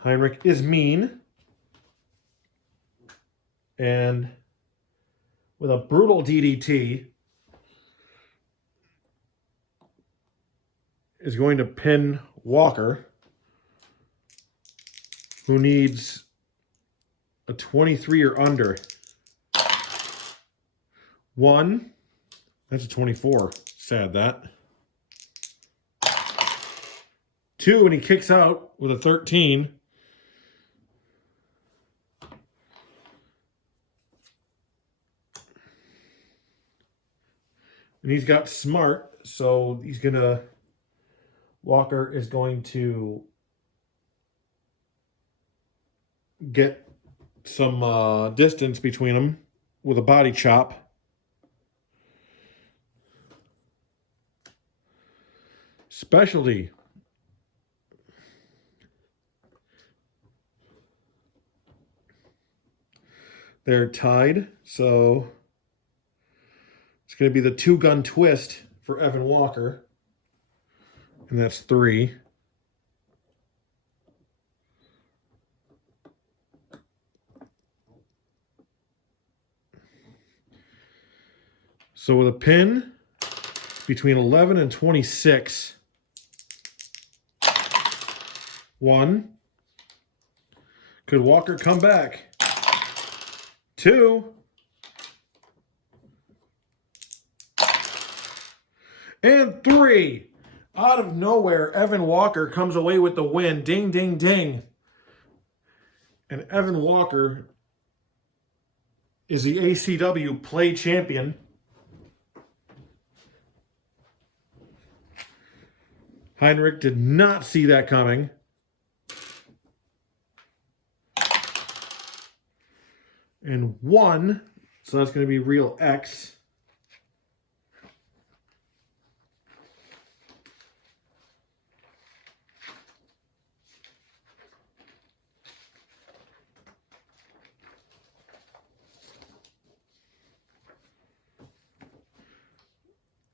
Heinrich is mean. And with a brutal DDT, is going to pin Walker, who needs a 23 or under. 1, that's a 24. Sad that. 2, and he kicks out with a 13. And he's got smart, so he's going to... Walker is going to get some distance between them with a body chop. Specialty. They're tied, so it's going to be the 2-gun twist for Evan Walker. And that's 3. So with a pin between 11 and 26. 1. Could Walker come back? 2. And 3. Out of nowhere, Evan Walker comes away with the win. Ding, ding, ding. And Evan Walker is the ACW Play Champion. Heinrich did not see that coming. And 1, so that's going to be real X.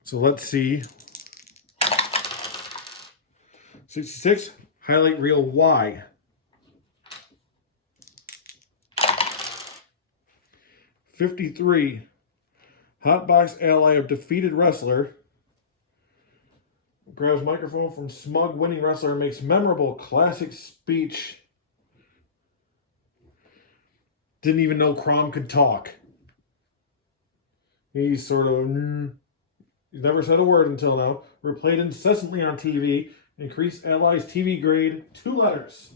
So let's see. 66, highlight reel Y. 53. Hotbox ally of defeated wrestler. Grabs microphone from smug winning wrestler, makes memorable classic speech. Didn't even know Crom could talk. He's sort of... He's never said a word until now. Replayed incessantly on TV. Increased allies TV grade 2 letters.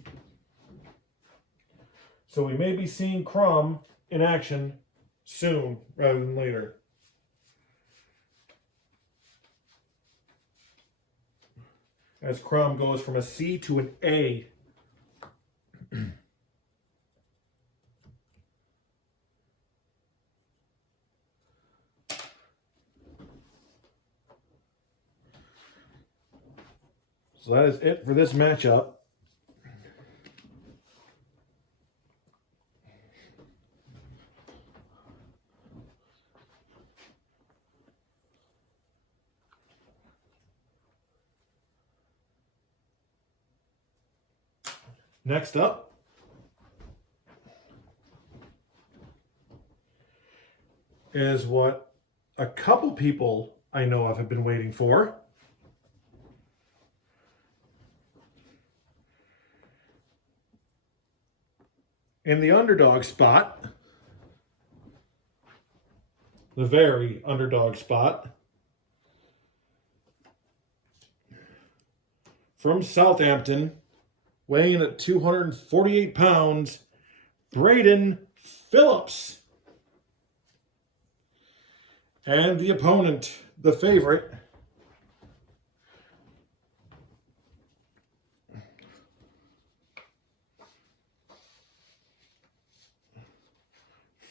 So we may be seeing Crom in action soon rather than later. As Crom goes from a C to an A. So that is it for this matchup. Next up is what a couple people I know of have been waiting for. In the underdog spot, the very underdog spot, from Southampton, weighing in at 248 pounds, Brayden Phillips. And the opponent, the favorite,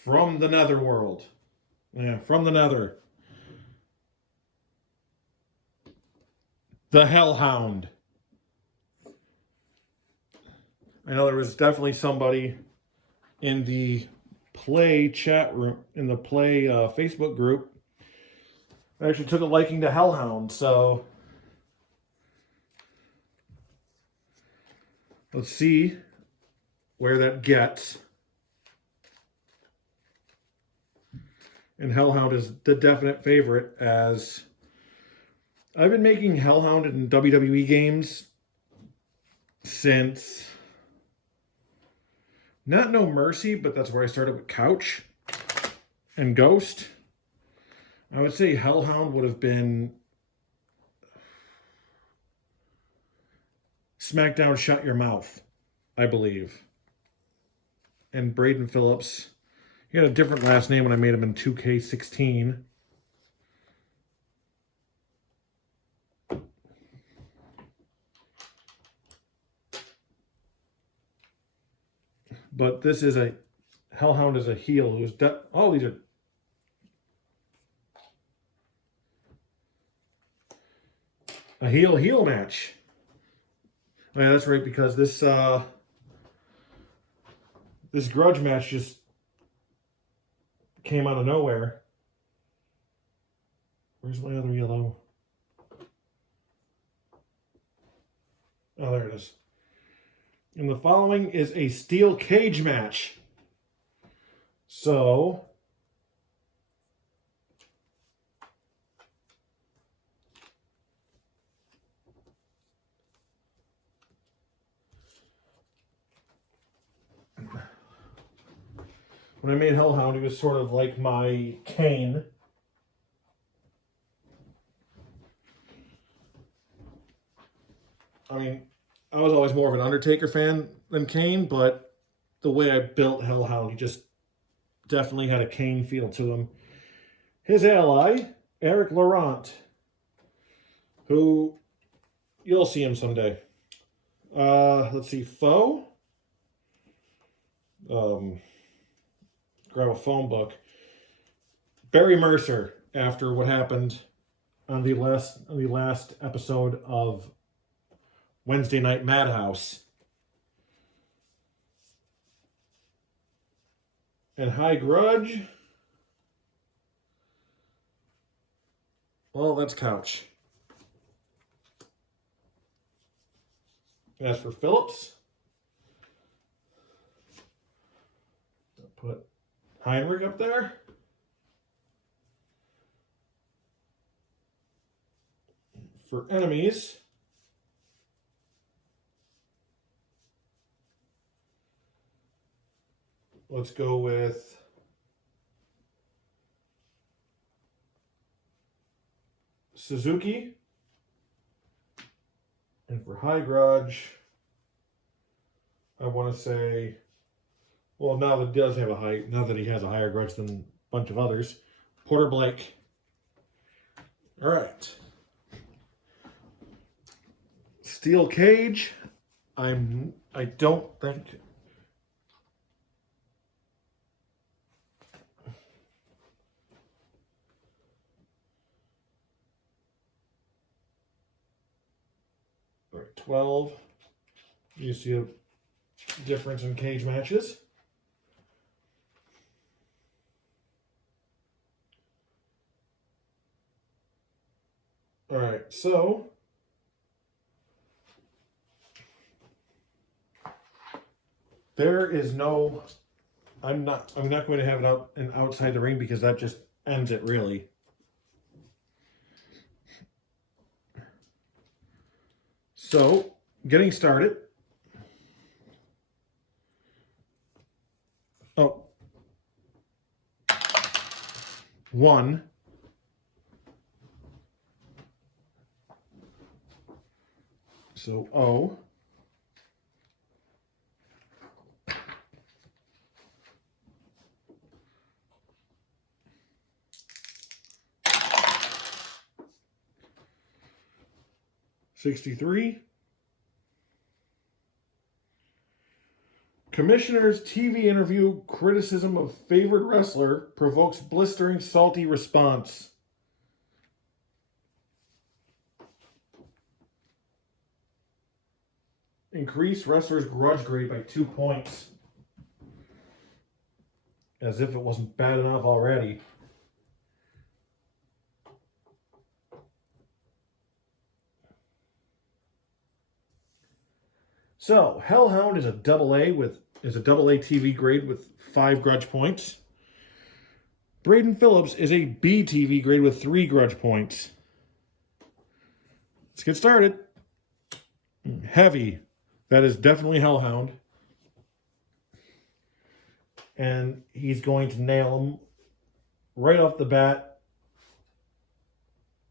from the netherworld. Yeah, from the nether. The Hellhound. I know there was definitely somebody in the Play chat room, in the Play Facebook group, that actually took a liking to Hellhound, so let's see where that gets. And Hellhound is the definite favorite, as I've been making Hellhound in WWE games since... Not No Mercy, but that's where I started with Couch and Ghost. I would say Hellhound would have been SmackDown Shut Your Mouth, I believe. And Brayden Phillips, he had a different last name when I made him in 2K16. But this is a... Hellhound is a heel who's... Oh, these are... A heel match. Oh, yeah, that's right, because this... this grudge match just came out of nowhere. Where's my other yellow? Oh, there it is. And the following is a steel cage match. So, when I made Hellhound, he was sort of like my Kane. I mean, I was always more of an Undertaker fan than Kane, but the way I built Hellhound, he just definitely had a Kane feel to him. His ally, Eric Laurent, who you'll see him someday. Let's see, foe. Grab a phone book. Barry Mercer, after what happened on the last episode of Wednesday Night Madhouse. And High Grudge. Well, that's Couch. As for Phillips, I'll put Heinrich up there. For enemies, let's go with Suzuki. And for high grudge, I want to say, well, now that he does have now that he has a higher grudge than a bunch of others, Porter Blake. All right. Steel cage. I don't think. All right, 12. You see a difference in cage matches. All right, so there is no, I'm not going to have it out and outside the ring because that just ends it really. So, getting started. Oh. 1. So, O. $63. Commissioner's TV interview criticism of favored wrestler provokes blistering salty response. Increase wrestler's grudge grade by 2 points. As if it wasn't bad enough already. So, Hellhound is a double A TV grade with 5 grudge points. Brayden Phillips is a B TV grade with 3 grudge points. Let's get started. Heavy. That is definitely Hellhound. And he's going to nail him right off the bat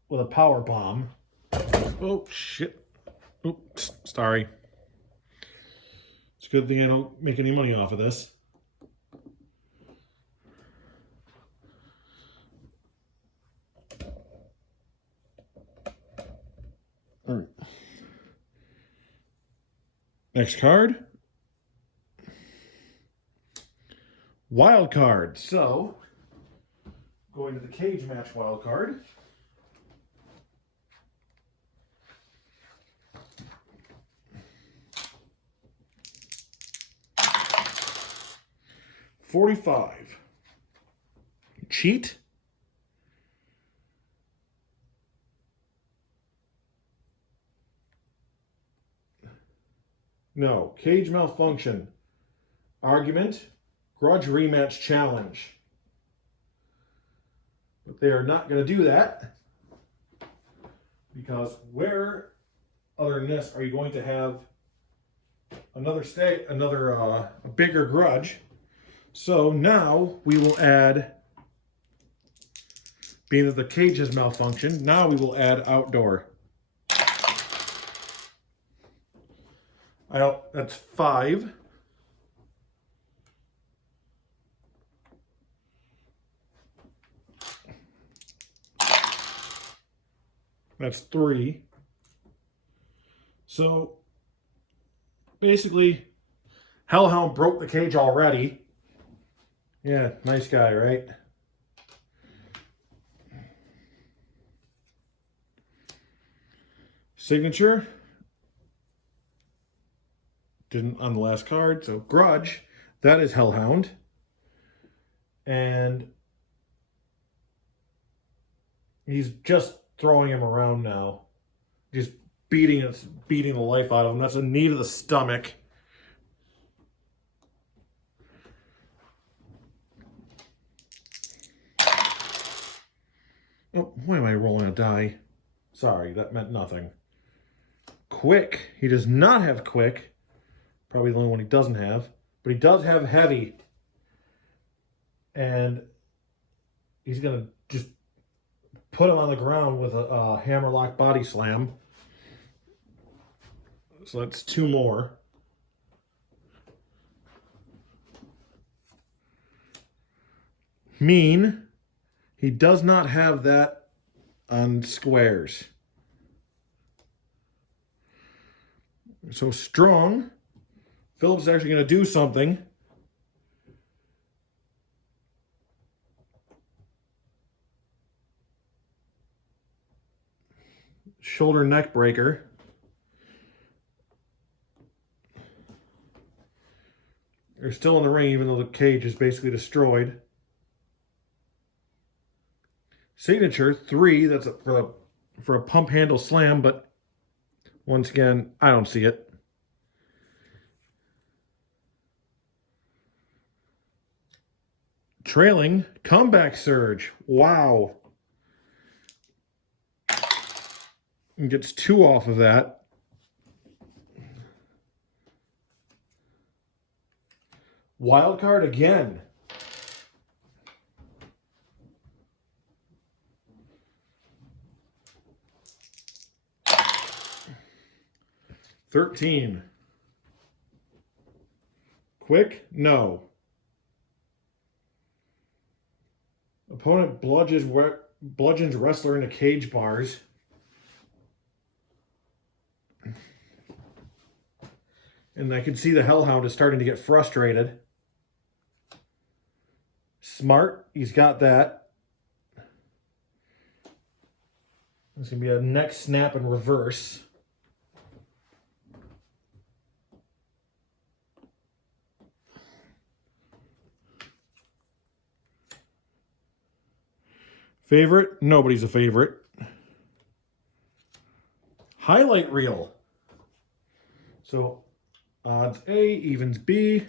with a power bomb. Oh, shit. Oops, sorry. It's a good thing I don't make any money off of this. All right. Next card. Wild card. So, going to the cage match wild card. $45. Cheat. No. Cage malfunction. Argument. Grudge rematch challenge. But they are not going to do that. Because where, other than this, are you going to have a bigger grudge? So now we will add, being that the cage has malfunctioned, now we will add outdoor. That's 5. That's 3. So basically, Hellhound broke the cage already. Yeah, nice guy, right? Signature. Didn't on the last card. So grudge. That is Hellhound. And he's just throwing him around now. Just beating the life out of him. That's a knee to the stomach. Oh, why am I rolling a die? Sorry, that meant nothing. Quick. He does not have quick. Probably the only one he doesn't have. But he does have heavy. And he's going to just put him on the ground with a hammerlock body slam. So that's 2 more. Mean. He does not have that on squares. So strong. Phillips is actually going to do something. Shoulder neck breaker. They're still in the ring even though the cage is basically destroyed. Signature 3, that's for a pump handle slam, but once again, I don't see it. Trailing, comeback surge. Wow. And gets 2 off of that. Wild card again. $13. Quick? No. Opponent bludgeons wrestler into cage bars. And I can see the Hellhound is starting to get frustrated. Smart, he's got that. It's going to be a neck snap and reverse. Favorite? Nobody's a favorite. Highlight reel. So odds A evens B.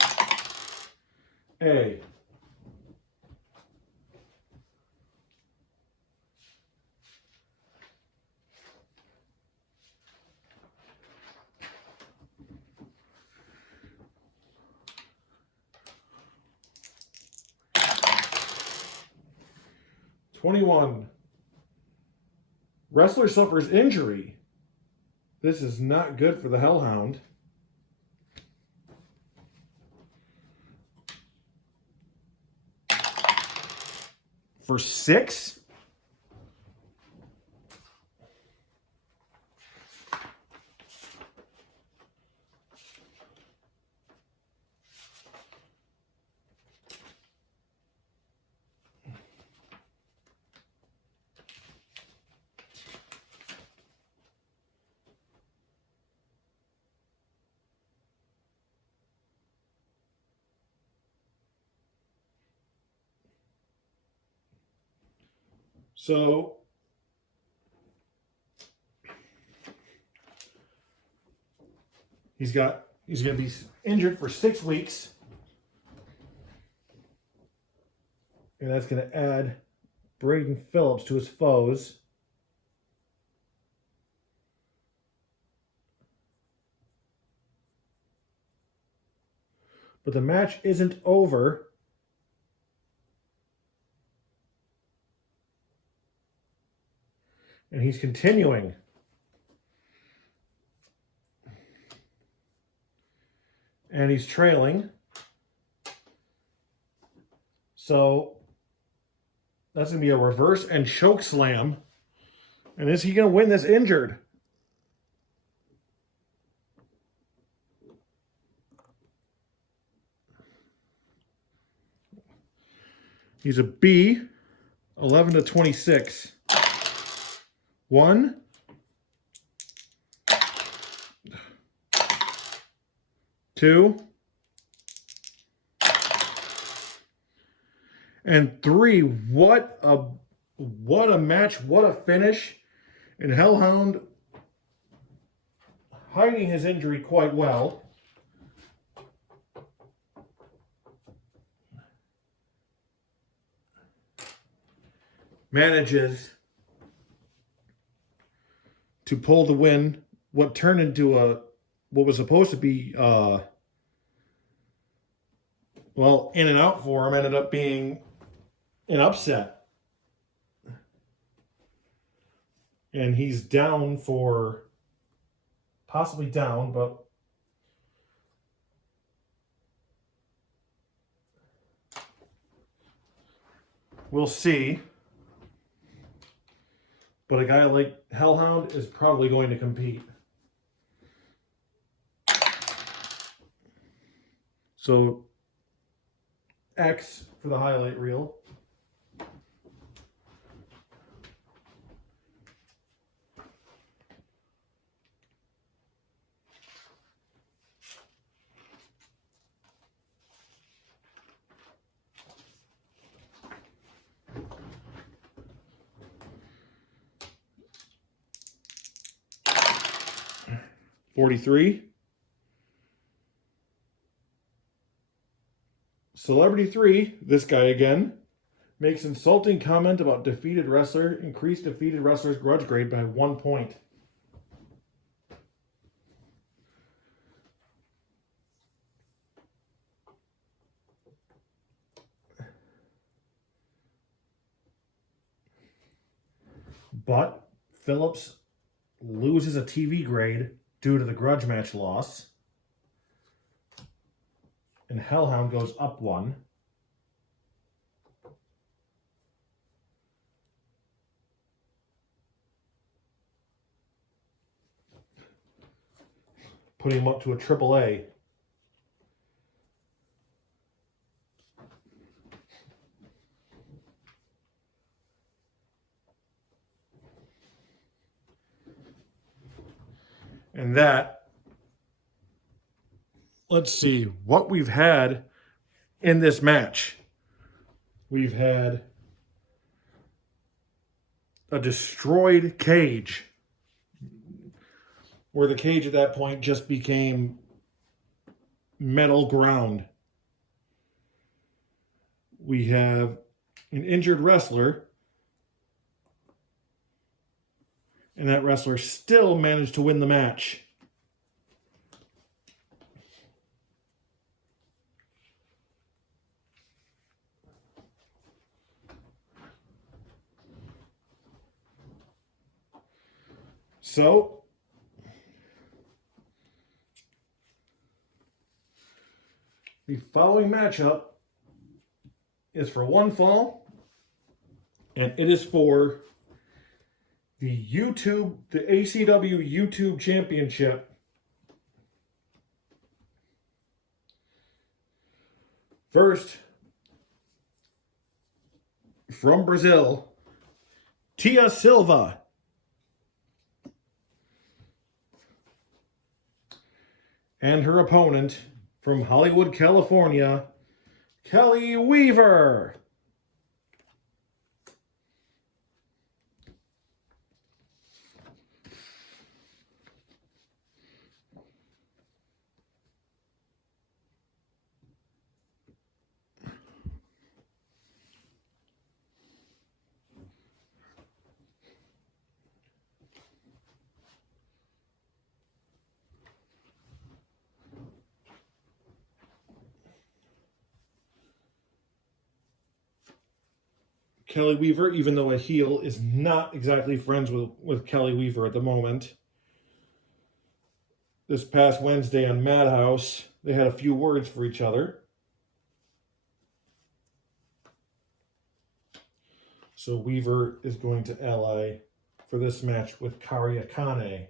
A. $21. Wrestler suffers injury. This is not good for the Hellhound. For 6? So he's going to be injured for 6 weeks. And that's going to add Brayden Phillips to his foes. But the match isn't over. And he's continuing. And he's trailing. So that's going to be a reverse and choke slam. And is he going to win this injured? He's a B, 11 to 26. 1, 2, and 3. What a match! What a finish! And Hellhound hiding his injury quite well. Manages to pull the win. What turned into what was supposed to be well, in and out for him ended up being an upset. And he's down for, possibly down, but we'll see. But a guy like Hellhound is probably going to compete. So, X for the highlight reel. $43. Celebrity 3, this guy again, makes insulting comment about defeated wrestler, increased defeated wrestler's grudge grade by 1 point. But Phillips loses a TV grade due to the grudge match loss. And Hellhound goes up 1. Putting him up to a AAA. And that, let's see what we've had in this match. We've had a destroyed cage, where the cage at that point just became metal ground. We have an injured wrestler, and that wrestler still managed to win the match. So, the following matchup is for one fall, and it is for the ACW YouTube Championship. First, from Brazil, Tia Silva. And her opponent from Hollywood, California, Kelly Weaver. Kelly Weaver, even though a heel, is not exactly friends with Kelly Weaver at the moment. This past Wednesday on Madhouse, they had a few words for each other. So Weaver is going to ally for this match with Kari Akane.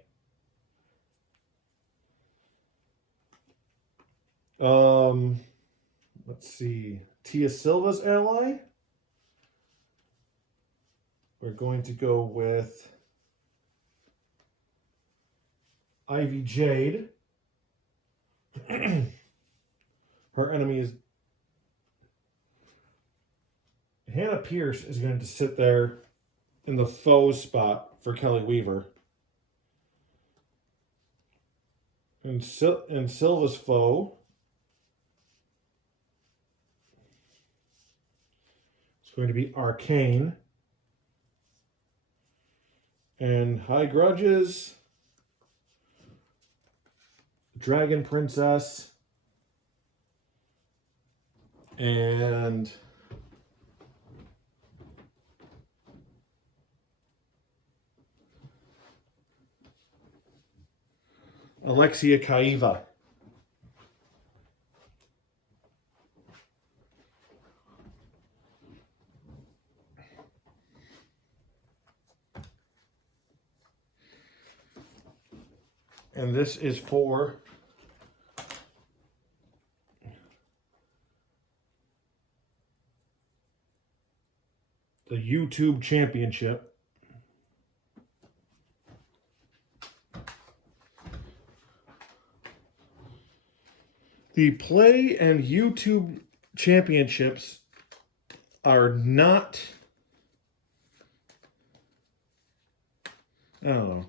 Let's see. Tia Silva's ally. We're going to go with Ivy Jade. Her enemy is Hannah Pierce is going to sit there in the foe spot for Kelly Weaver. And Silva's foe is going to be Akane. And High Grudges, Dragon Princess, and Alexia Kaiva. And this is for the YouTube Championship. The Play and YouTube Championships are not, I don't know.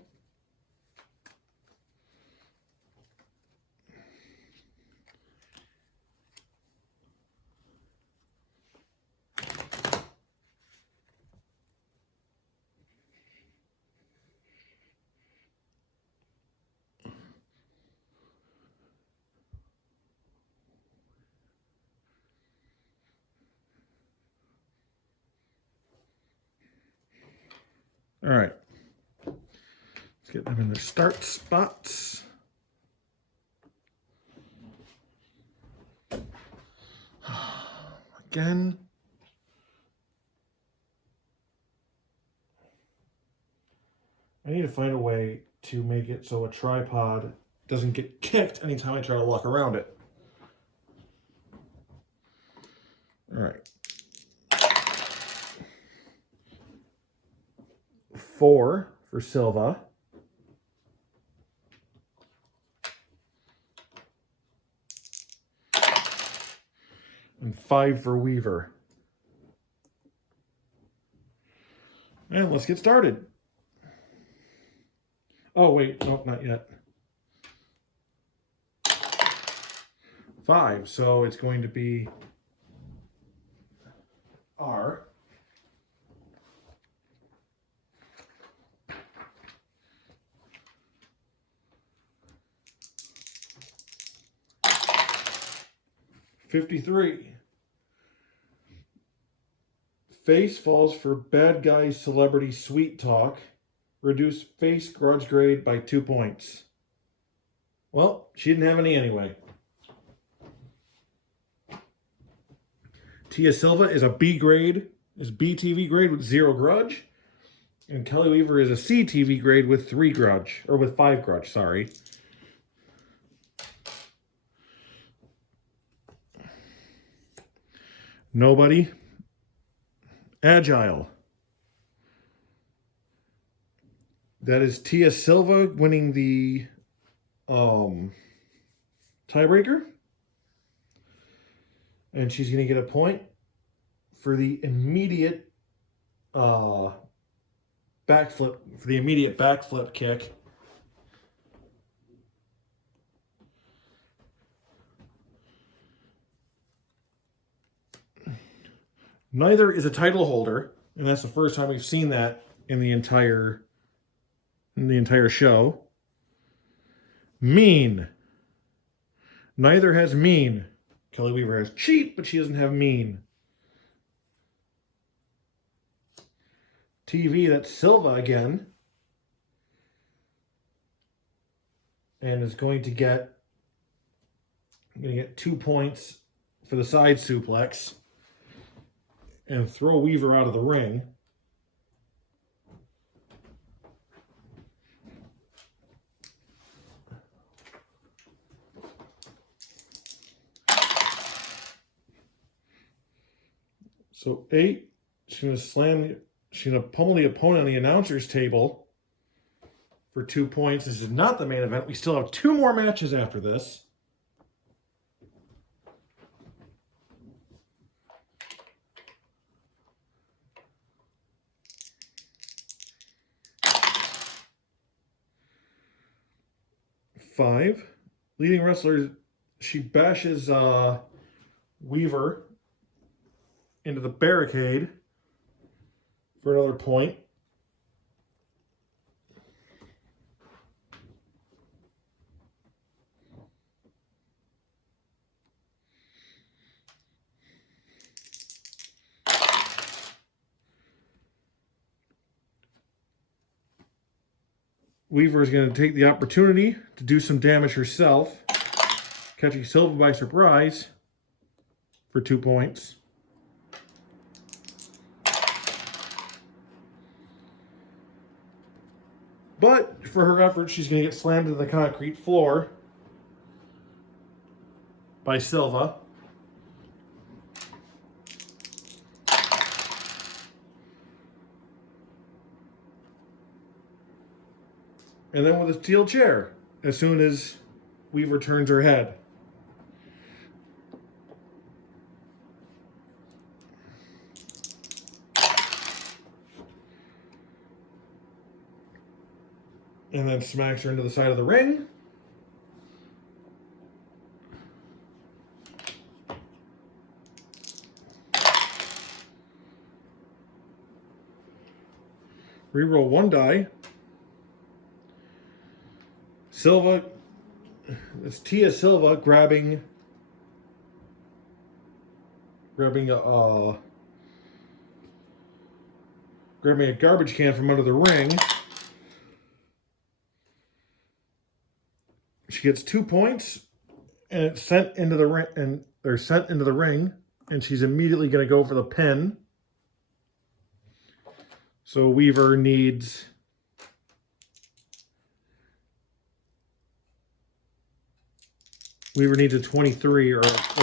All right, let's get them in their start spots. Again. I need to find a way to make it so a tripod doesn't get kicked anytime I try to walk around it. All right. 4 for Silva. And 5 for Weaver. And let's get started. Oh, wait. Nope, not yet. 5. So it's going to be R. $53. Face falls for Bad Guys Celebrity Sweet Talk. Reduce face grudge grade by 2 points. Well, she didn't have any anyway. Tia Silva is a B grade, is BTV grade with 0 grudge. And Kelly Weaver is a CTV grade with 3 grudge, or with 5 grudge, sorry. Nobody. Agile. That is Tia Silva winning the tiebreaker. And she's going to get a point for the immediate backflip kick. Neither is a title holder, and that's the first time we've seen that in the entire show. Mean. Neither has mean. Kelly Weaver has cheat, but she doesn't have mean. TV, that's Silva again. And is going to get 2 points for the side suplex. And throw Weaver out of the ring. So 8, she's going to pummel the opponent on the announcer's table for 2 points. This is not the main event. We still have 2 more matches after this. Leading wrestler, she bashes Weaver into the barricade for another point. Weaver is going to take the opportunity to do some damage herself, catching Silva by surprise for 2 points. But for her efforts, she's going to get slammed into the concrete floor by Silva. And then with a steel chair, as soon as Weaver turns her head. And then smacks her into the side of the ring. Reroll 1 die. Silva, it's Tia Silva grabbing a garbage can from under the ring. She gets 2 points, and it's sent into the ring, and they're sent into the ring, and she's immediately going to go for the pin. So Weaver needs a 23 or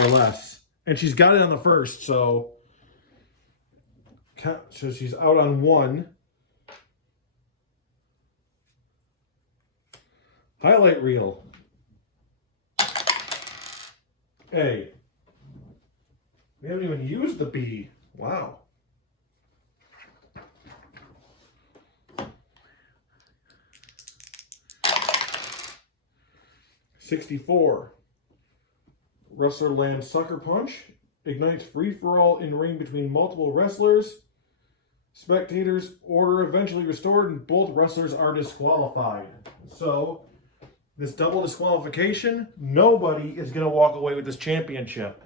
less. And she's got it on the first, so she's out on 1. Highlight reel. A. We haven't even used the B. Wow. $64. Wrestler lands sucker punch. Ignites free-for-all in ring between multiple wrestlers. Spectators order eventually restored and both wrestlers are disqualified. So, this double disqualification, nobody is going to walk away with this championship.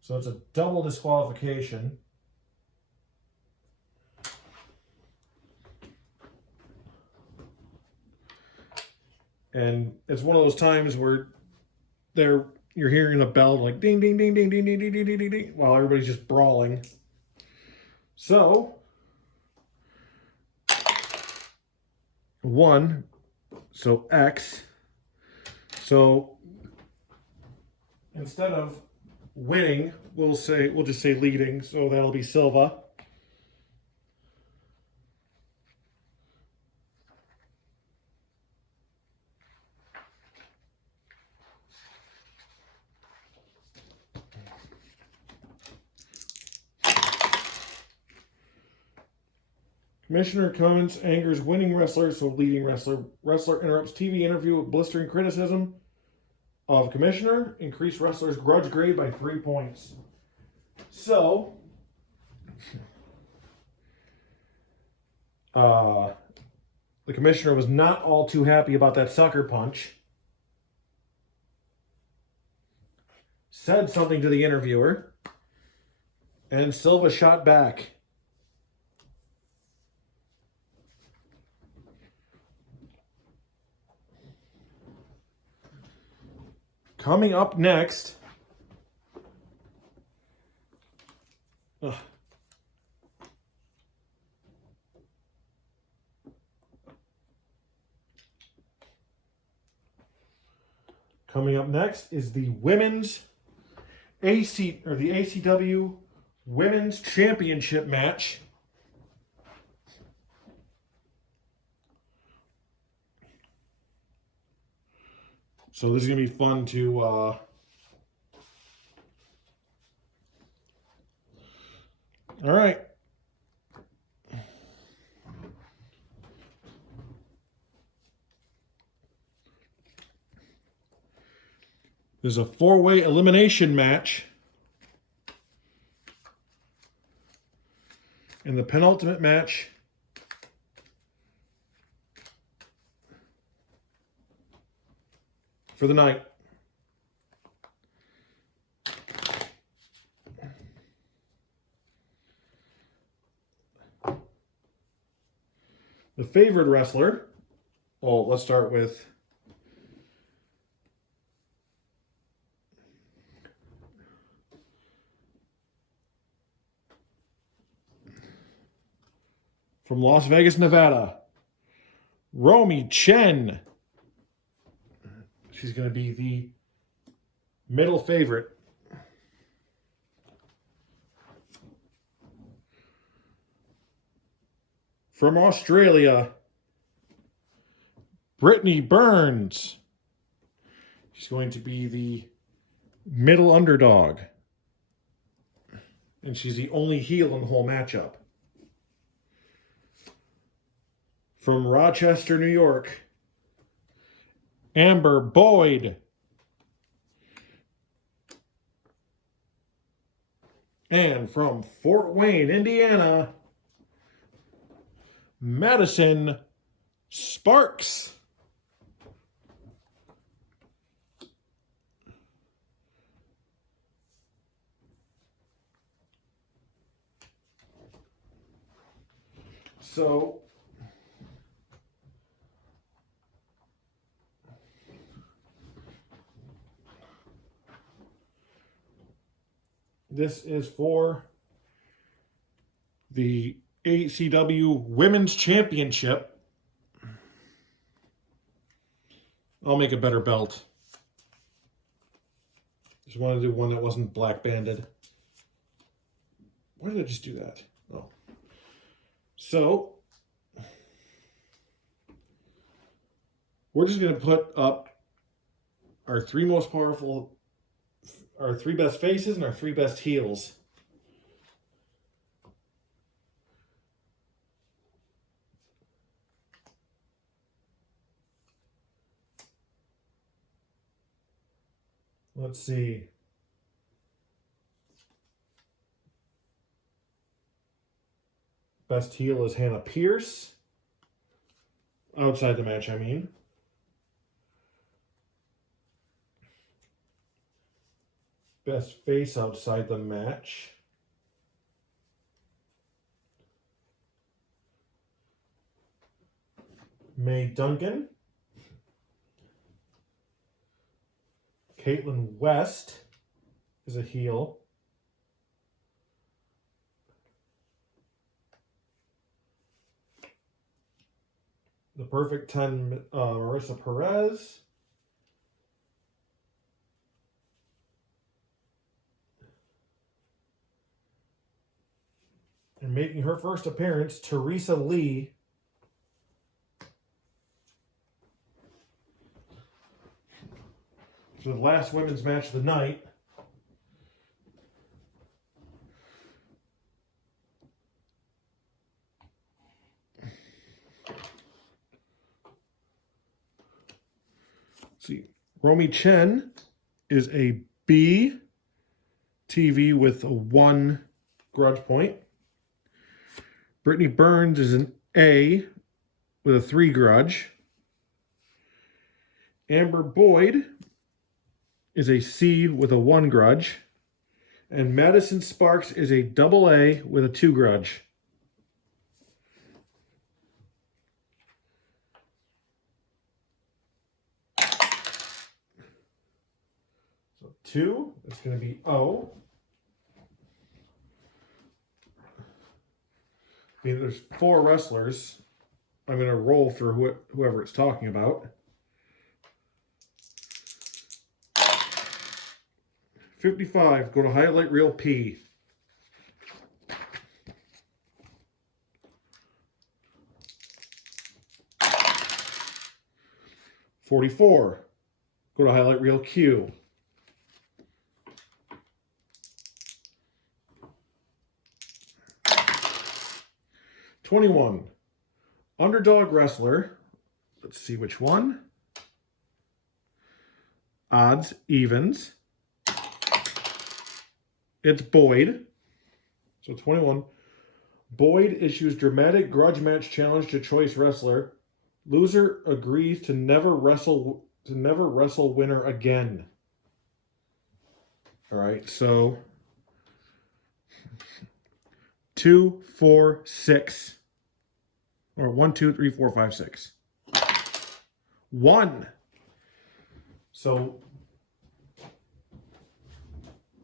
So it's a double disqualification. And it's one of those times where you're hearing a bell like ding, ding, ding, ding, ding, ding, ding, ding, ding, ding, ding, while everybody's just brawling. So, 1, so X. So, instead of winning, we'll just say leading, so that'll be Silva. Commissioner comments angers winning wrestler, so leading wrestler. Wrestler interrupts TV interview with blistering criticism of commissioner. Increase wrestler's grudge grade by 3 points. So, the commissioner was not all too happy about that sucker punch. Said something to the interviewer. And Silva shot back. Coming up next, is the women's the ACW Women's Championship match. So this is going to be fun to all right. There's a 4-way elimination match. And the penultimate match for the night. The favored wrestler. Oh, let's start with from Las Vegas, Nevada, Romi Chen. She's going to be the middle favorite. From Australia, Brittany Burns. She's going to be the middle underdog. And she's the only heel in the whole matchup. From Rochester, New York, Amber Boyd. And from Fort Wayne, Indiana, Madison Sparx. So this is for the ACW Women's Championship. I'll make a better belt. Just wanted to do one that wasn't black banded. Why did I just do that? Oh. So, we're just going to put up our three most powerful, our three best faces and our three best heels. Let's see. Best heel is Hannah Pierce. Outside the match, I mean. Best face outside the match. Mae Duncan. Kaitlyn West is a heel. The Perfect 10, Marissa Perez. And making her first appearance, Teresa Lee. For the last women's match of the night. Let's see, Romi Chen is a B TV with a 1 grudge point. Brittany Burns is an A with a 3 grudge. Amber Boyd is a C with a 1 grudge. And Madison Sparx is a double A with a 2 grudge. So 2, it's going to be O. There's 4 wrestlers. I'm going to roll for whoever it's talking about. 55, go to highlight reel P. $44, go to highlight reel Q. $21, underdog wrestler. Let's see which one. Odds, evens. It's Boyd. So 21. Boyd issues dramatic grudge match challenge to choice wrestler. Loser agrees to never wrestle winner again. All right, so 2, 4, 6. Or 1, 2, 3, 4, 5, 6. 1. So,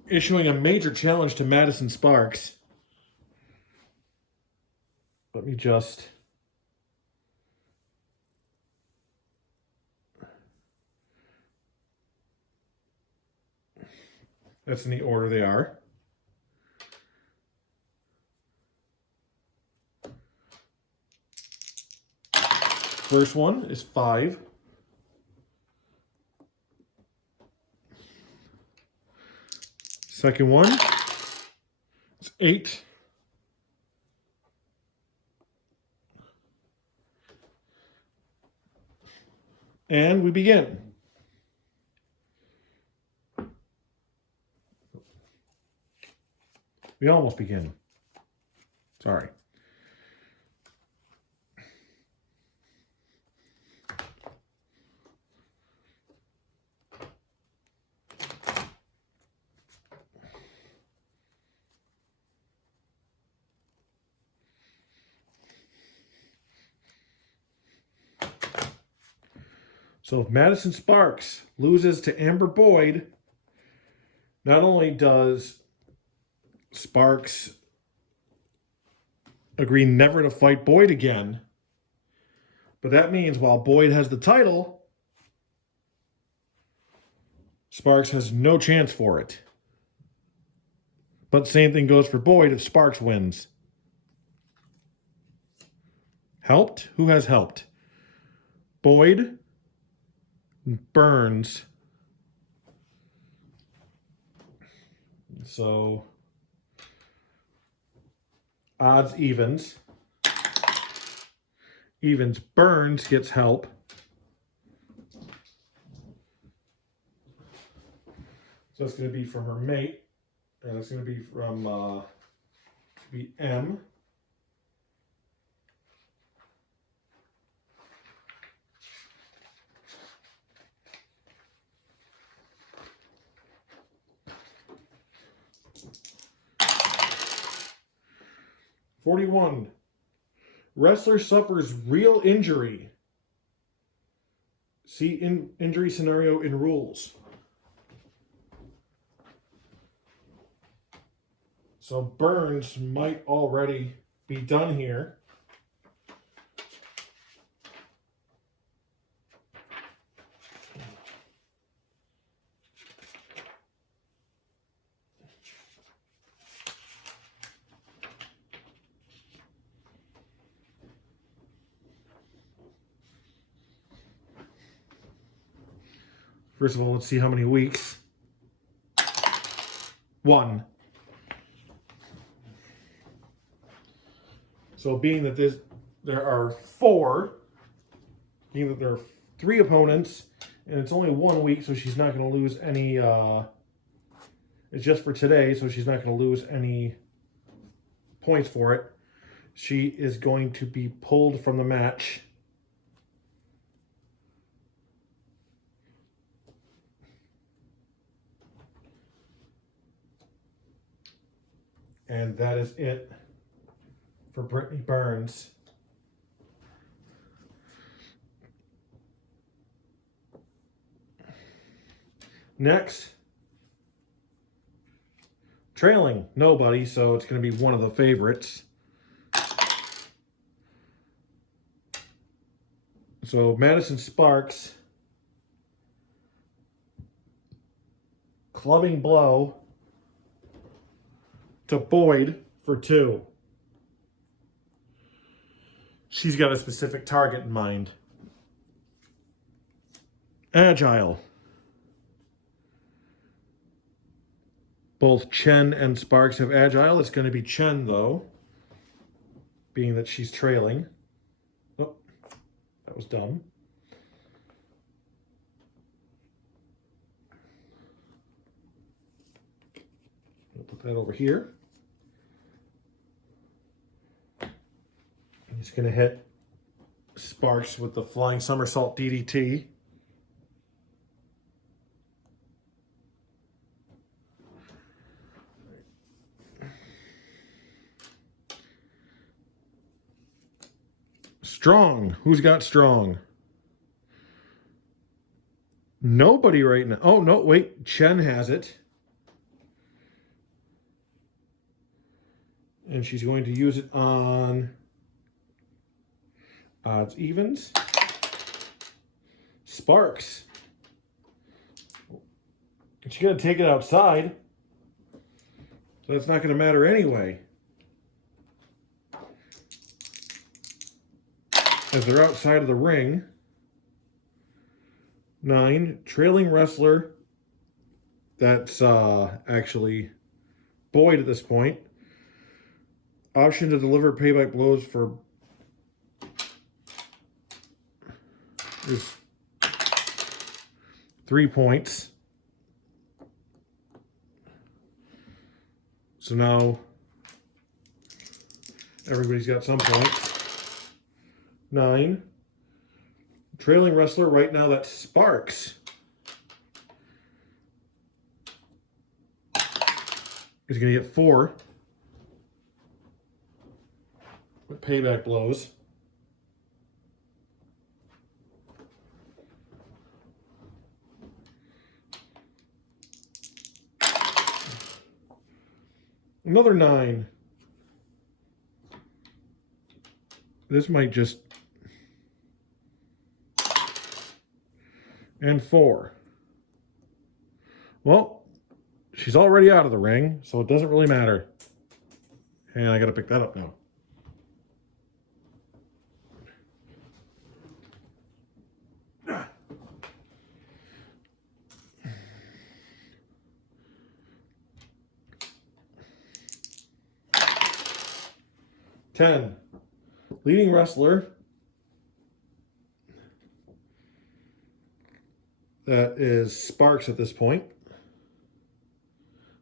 issuing a major challenge to Madison Sparx. Let me just... That's in the order they are. First one is 5. Second one is 8. And we begin. We almost begin. Sorry. So if Madison Sparx loses to Amber Boyd, not only does Sparx agree never to fight Boyd again, but that means while Boyd has the title, Sparx has no chance for it. But same thing goes for Boyd if Sparx wins. Helped? Who has helped? Boyd, Burns. So, odds, evens. Evens, Burns gets help. So it's going to be from her mate. And it's going to be from M. $41. Wrestler suffers real injury. See injury scenario in rules. So Burns might already be done here. First of all, let's see how many weeks. 1. So being that there are 4, being that there are 3 opponents, and it's only 1 week, so she's not going to lose any, it's just for today, so she's not going to lose any points for it. She is going to be pulled from the match. And that is it for Brittany Burns. Next, trailing, nobody, so it's going to be one of the favorites. So Madison Sparx, clubbing blow to Boyd for 2. She's got a specific target in mind. Agile. Both Chen and Sparx have agile. It's going to be Chen, though, being that she's trailing. Oh, that was dumb. I'll put that over here. He's going to hit Sparx with the flying somersault DDT. Strong. Who's got strong? Nobody right now. Oh, no, wait. Chen has it. And she's going to use it on odds evens. Sparx. She's going to take it outside. So that's not going to matter anyway. As they're outside of the ring. 9. Trailing wrestler. That's actually Boyd at this point. Option to deliver payback blows for is 3 points. So now everybody's got some points. 9. Trailing wrestler right now, that's Sparx. He's going to get 4. With payback blows. Another 9. This might just... And 4. Well, she's already out of the ring, so it doesn't really matter. And I got to pick that up now. Ten. Leading wrestler. That is Sparx at this point.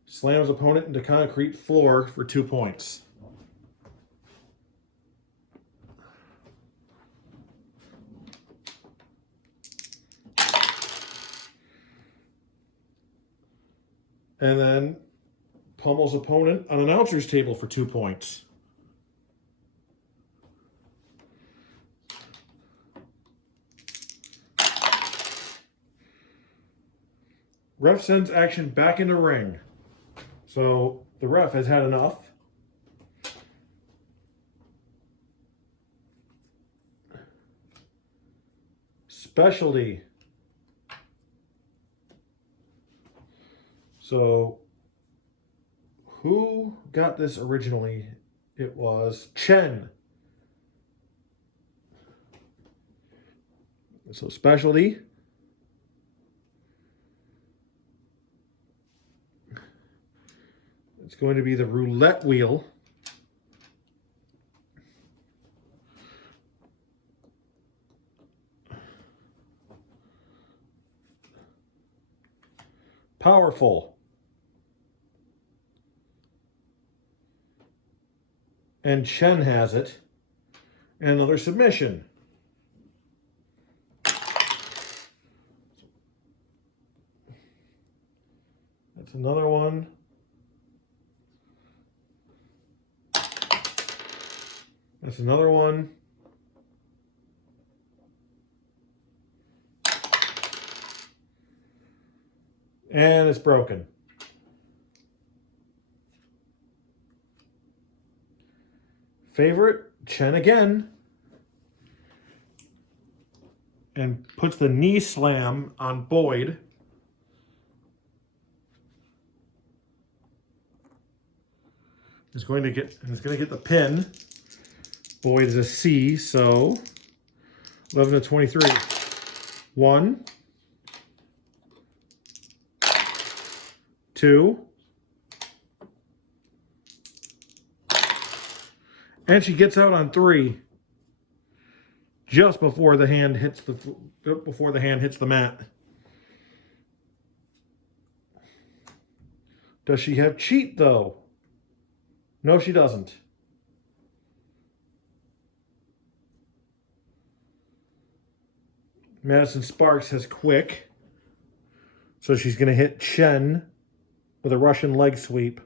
Slams opponent into concrete floor for 2 points. And then pummels opponent on announcer's table for 2 points. Ref sends action back into ring. So the ref has had enough. Specialty. So who got this originally? It was Chen. So specialty. It's going to be the roulette wheel. Powerful. And Chen has it. And another submission. That's another one. That's another one. And it's broken. Favorite, Chen again. And puts the knee slam on Boyd. He's going to get the pin. Boyd is a C, so 11 to 23. 1, 2, and she gets out on 3, just before the hand hits the mat. Does she have cheat though? No, she doesn't. Madison Sparx has quick. So she's going to hit Chen with a Russian leg sweep.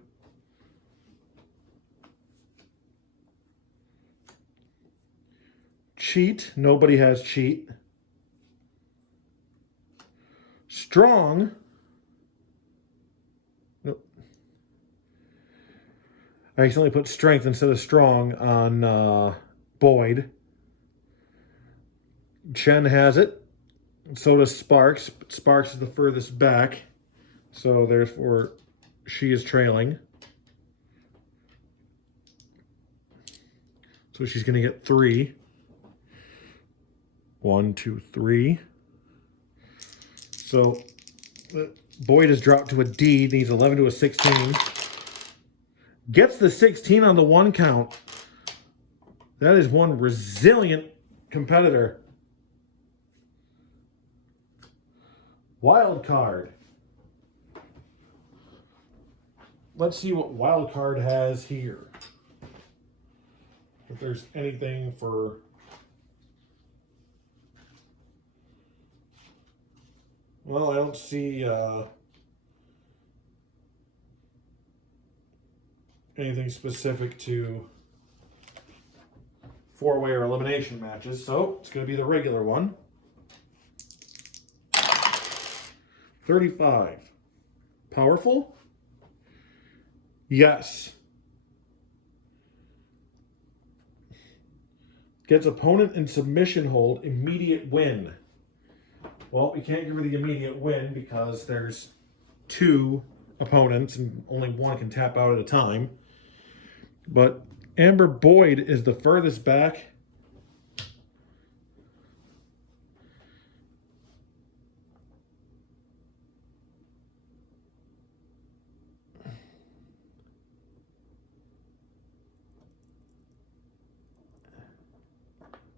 cheat. Nobody has cheat. Strong. Nope. I accidentally put strength instead of strong on Boyd. Chen has it. So does Sparx. Sparx is the furthest back. So therefore, she is trailing. So she's going to get 3. 1, 2, 3. So Boyd has dropped to a D. Needs 11 to a 16. Gets the 16 on the 1 count. That is one resilient competitor. Wild card. Let's see what wild card has here. If there's anything for... Well, I don't see anything specific to 4-way or elimination matches, so it's going to be the regular one. 35. Powerful? Yes. Gets opponent in submission hold, immediate win. Well, we can't give her the immediate win because there's 2 opponents and only 1 can tap out at a time. But Amber Boyd is the furthest back.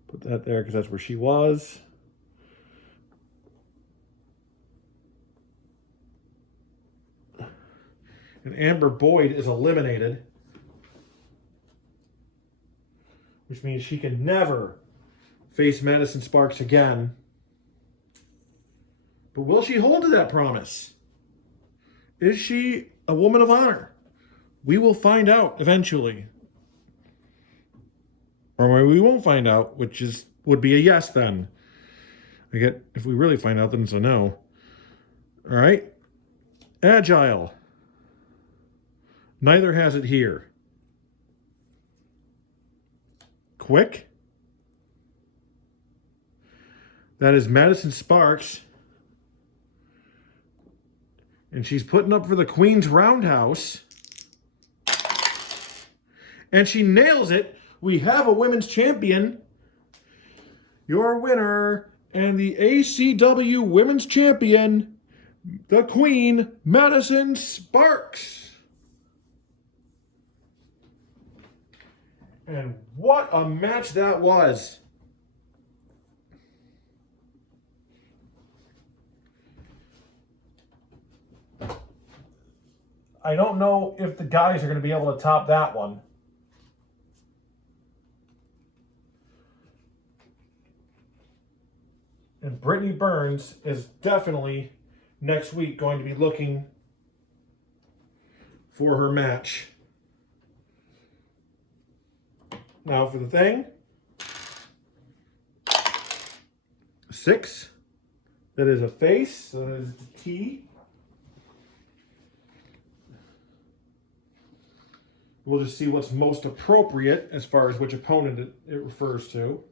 Put that there because that's where she was. And Amber Boyd is eliminated, which means she can never face Madison Sparx again. But will she hold to that promise? Is she a woman of honor? We will find out eventually. Or we won't find out, which would be a yes then. If we really find out, then it's a no. All right. Agile. Neither has it here. Quick. That is Madison Sparx. And she's putting up for the Queen's Roundhouse. And she nails it. We have a women's champion. Your winner and the ACW Women's Champion, the Queen, Madison Sparx. And what a match that was. I don't know if the guys are going to be able to top that one. And Brittany Burns is definitely next week going to be looking for her match. Now for the thing. 6. That is a face. So that is the T. We'll just see what's most appropriate as far as which opponent it refers to.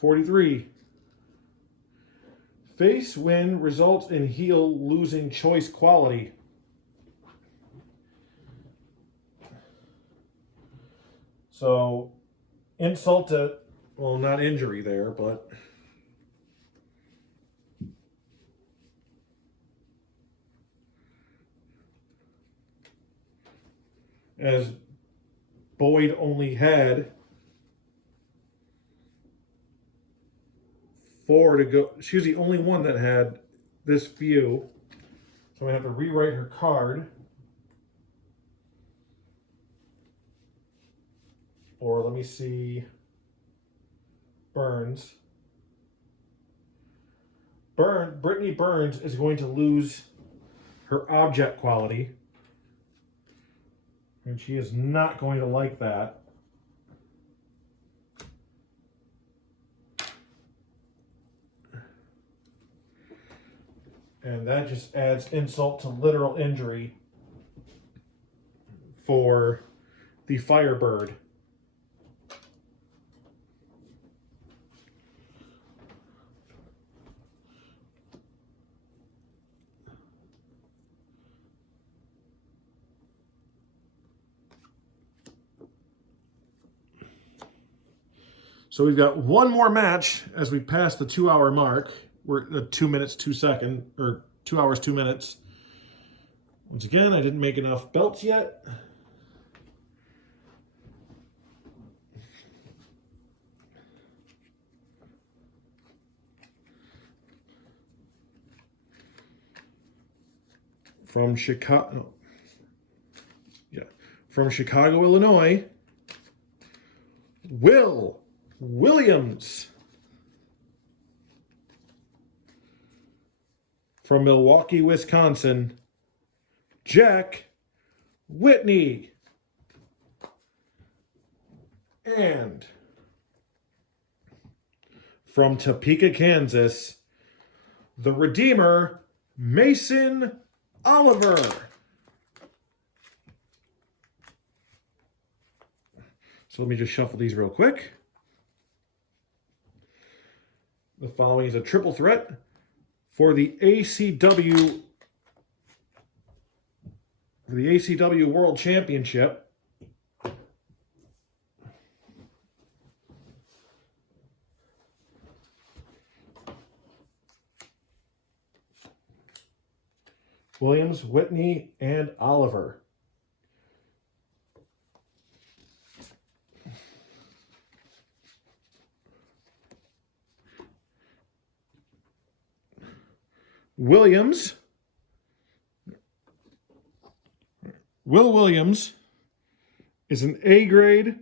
$43. Face win results in heel losing choice quality. So, insult to, well, not injury there, but as Boyd only had 4 to go. She was the only one that had this few. So I'm going to have to rewrite her card. Or let me see. Burns. Brittany Burns is going to lose her object quality. And she is not going to like that. And that just adds insult to literal injury for the Firebird. So we've got one more match as we pass the 2-hour mark. We're at 2 minutes, 2 seconds, or 2 hours, 2 minutes. Once again, I didn't make enough belts yet. From Chicago, from Chicago, Illinois, Will Williams. From Milwaukee, Wisconsin, Jack Whitney. And from Topeka, Kansas, the Redeemer, Mason Oliver. So let me just shuffle these real quick. The following is a triple threat for the ACW World Championship. Williams, Whitney, and Oliver. Will Williams is an A grade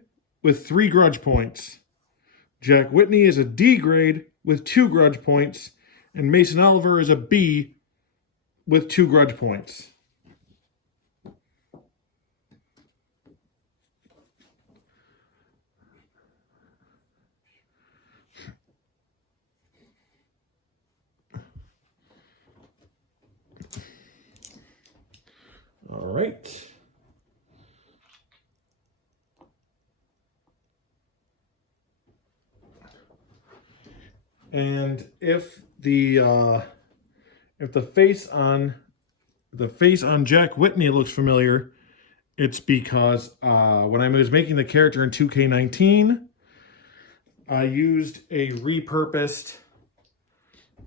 with 3 grudge points. Jack Whitney is a D grade with 2 grudge points. And Mason Oliver is a B with 2 grudge points. All right. And if the face on Jack Whitney looks familiar, it's because when I was making the character in 2K19, I used a repurposed,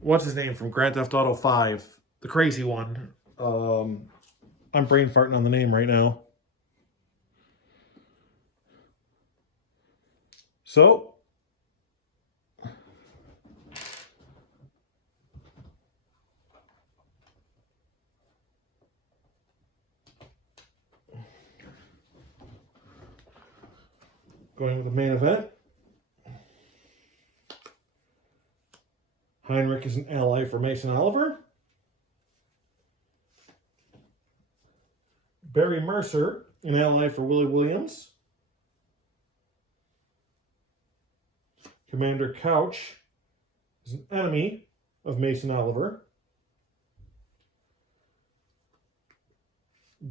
what's his name from Grand Theft Auto 5, the crazy one. I'm brain farting on the name right now. So, going with the main event. Heinrich is an ally for Mason Oliver. Barry Mercer, an ally for Willie Williams. Commander Couch is an enemy of Mason Oliver.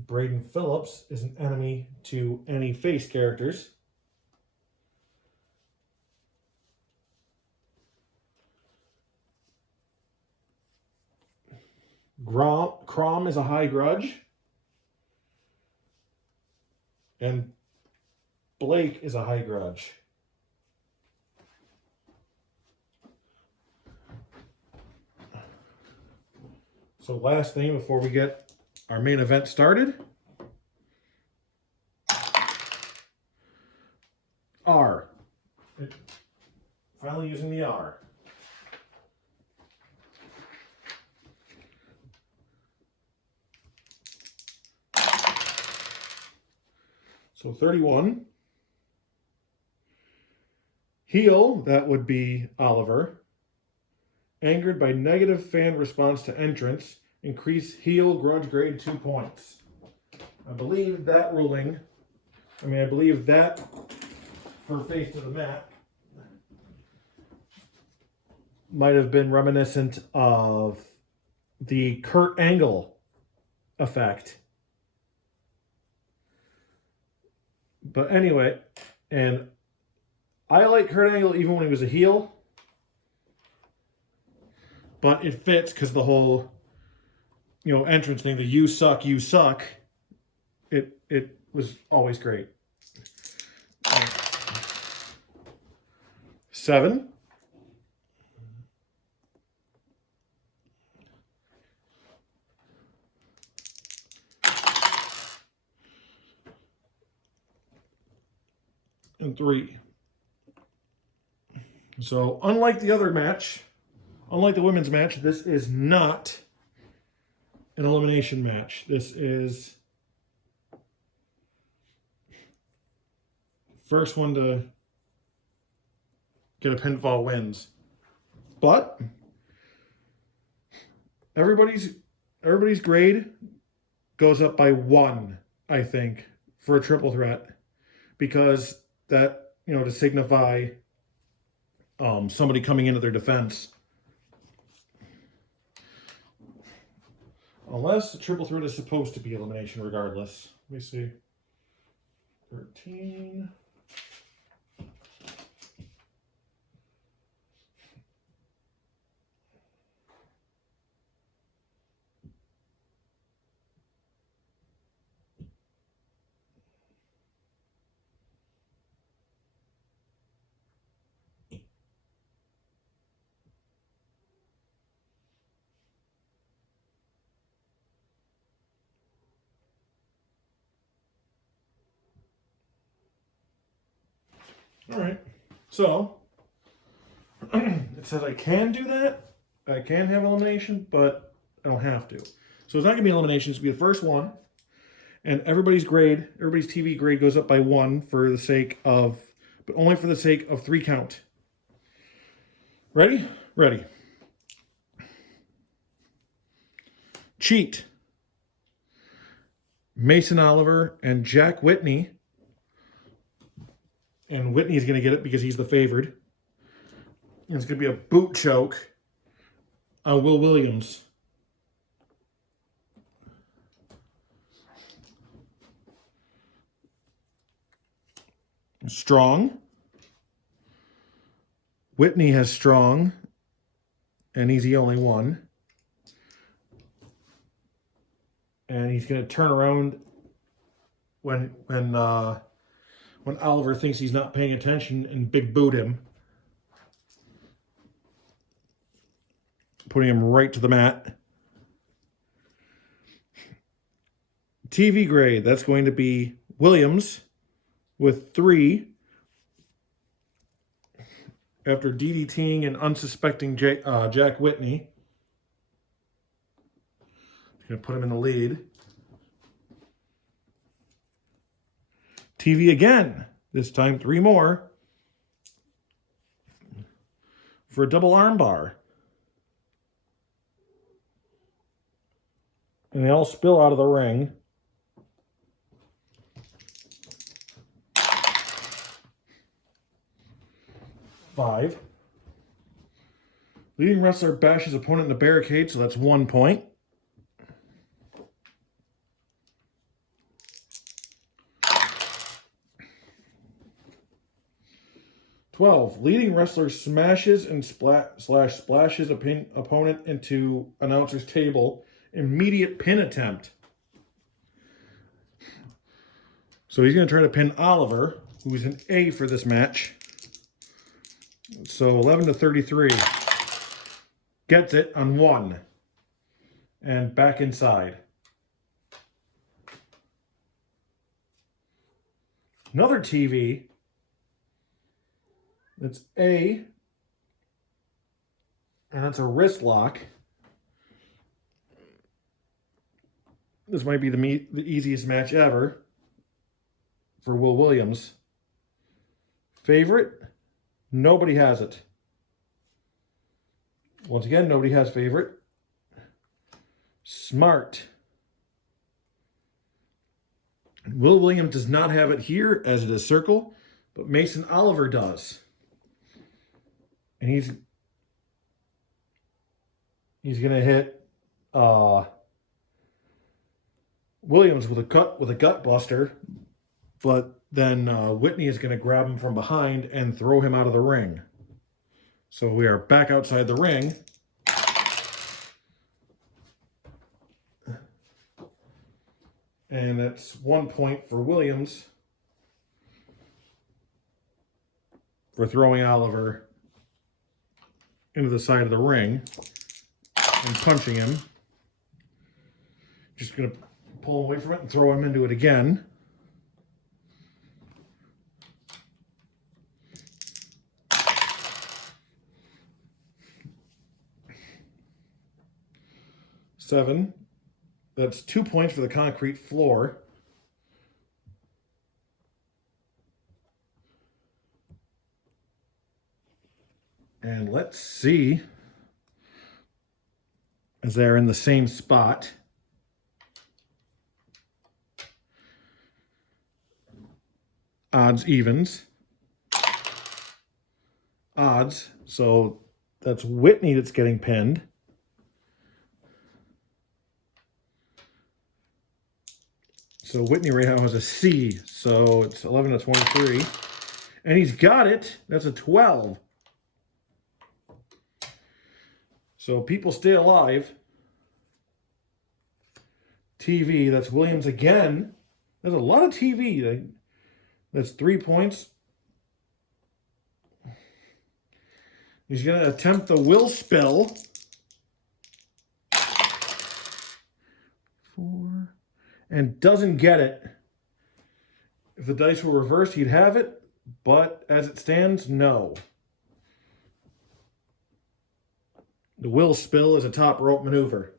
Brayden Phillips is an enemy to any face characters. Crom is a high grudge. And Blake is a high grudge. So last thing before we get our main event started. R. Finally using the R. So 31. Heel, that would be Oliver. Angered by negative fan response to entrance, Increase heel grudge grade 2 points. I believe that ruling, I believe that for face to the mat might have been reminiscent of the Kurt Angle effect. But anyway, and I like Kurt Angle even when he was a heel, but it fits because the whole, entrance thing, the you suck, it was always great. 7. And 3. So unlike the other match, unlike the women's match, this is not an elimination match. This is first one to get a pinfall wins. But everybody's grade goes up by 1, I think, for a triple threat, because that, to signify somebody coming into their defense. Unless the triple threat is supposed to be elimination regardless. Let me see. 13. All right, so it says I can do that. I can have elimination, but I don't have to. So it's not going to be elimination. It's going to be the first one. And everybody's TV grade goes up by 1 for the sake of, but only for the sake of 3 count. Ready? Ready. Cheat. Mason Oliver and Jack Whitney. And Whitney's going to get it because he's the favored. And it's going to be a boot choke on Will Williams. Strong. Whitney has strong. And he's the only one. And he's going to turn around when Oliver thinks he's not paying attention and big boot him. Putting him right to the mat. TV grade, that's going to be Williams with 3 after DDTing an unsuspecting Jack Whitney. Going to put him in the lead. TV again. This time 3 more. For a double arm bar. And they all spill out of the ring. Five. Leading wrestler bashes opponent in the barricade, so that's 1 point. 12. Leading wrestler smashes and splashes opponent into announcer's table. Immediate pin attempt. So he's going to try to pin Oliver, who's an A for this match. So 11-33. Gets it on 1. And back inside. Another TV. That's A. And that's a wrist lock. This might be the easiest match ever for Will Williams. Favorite? Nobody has it. Once again, nobody has favorite. Smart. Will Williams does not have it here as it is circle, but Mason Oliver does. And he's going to hit Williams with a gut buster, but then Whitney is going to grab him from behind and throw him out of the ring. So we are back outside the ring. And that's 1 point for Williams for throwing Oliver into the side of the ring and punching him. Just going to pull him away from it and throw him into it again. Seven. That's 2 points for the concrete floor. And let's see, as they're in the same spot. Odds, evens. Odds. So that's Whitney that's getting pinned. So Whitney right now has a C, so it's 11 to 23. And he's got it. That's a 12. So people stay alive. TV, that's Williams again. There's a lot of TV. That's 3 points. He's going to attempt the will spill. 4. And doesn't get it. If the dice were reversed, he'd have it. But as it stands, no. The will spill is a top rope maneuver.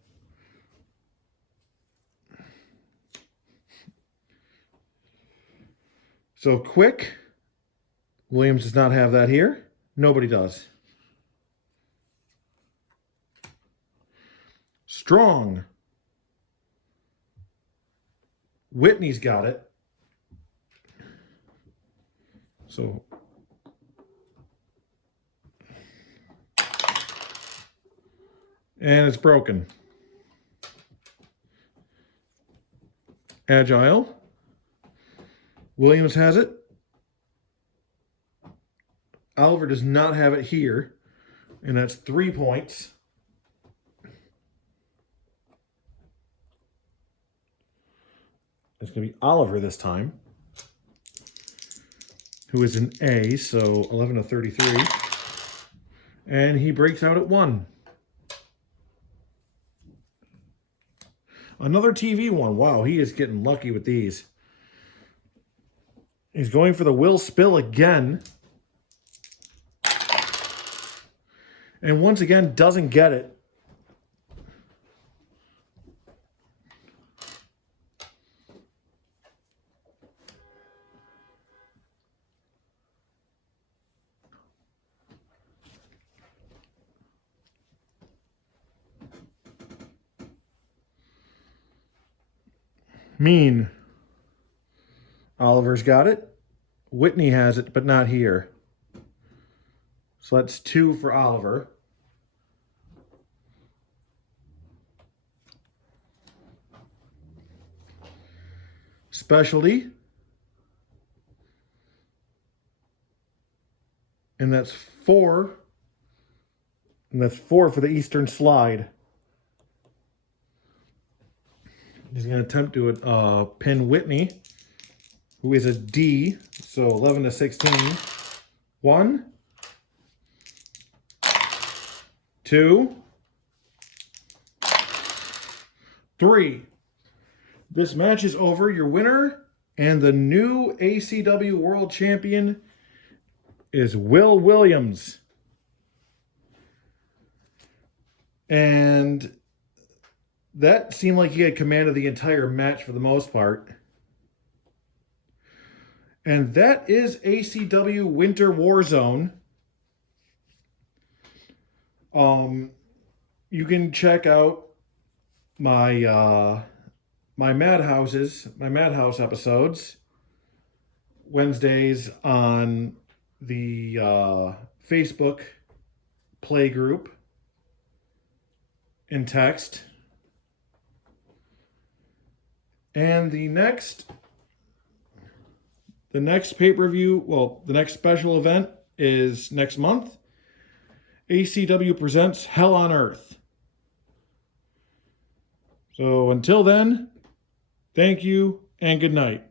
So quick. Williams does not have that here. Nobody does. Strong. Whitney's got it. So and it's broken. Agile. Williams has it. Oliver does not have it here. And that's 3 points. It's going to be Oliver this time, who is an A, so 11 to 33. And he breaks out at 1. Another TV one. Wow, he is getting lucky with these. He's going for the will spill again. And once again, doesn't get it. Mean. Oliver's got it. Whitney has it, but not here. So that's 2 for Oliver. Specialty. And that's 4. And that's 4 for the Eastern Slide. He's going to attempt to pin Whitney, who is a D, so 11 to 16. 1, 2, 3. This match is over. Your winner and the new ACW World Champion is Will Williams. And that seemed like he had command of the entire match for the most part. And that is ACW Winter Warzone. You can check out my Madhouse episodes Wednesdays on the Facebook play group in text. And the next pay-per-view, well, the next special event is next month. ACW presents Hell on Earth. So until then, thank you and good night.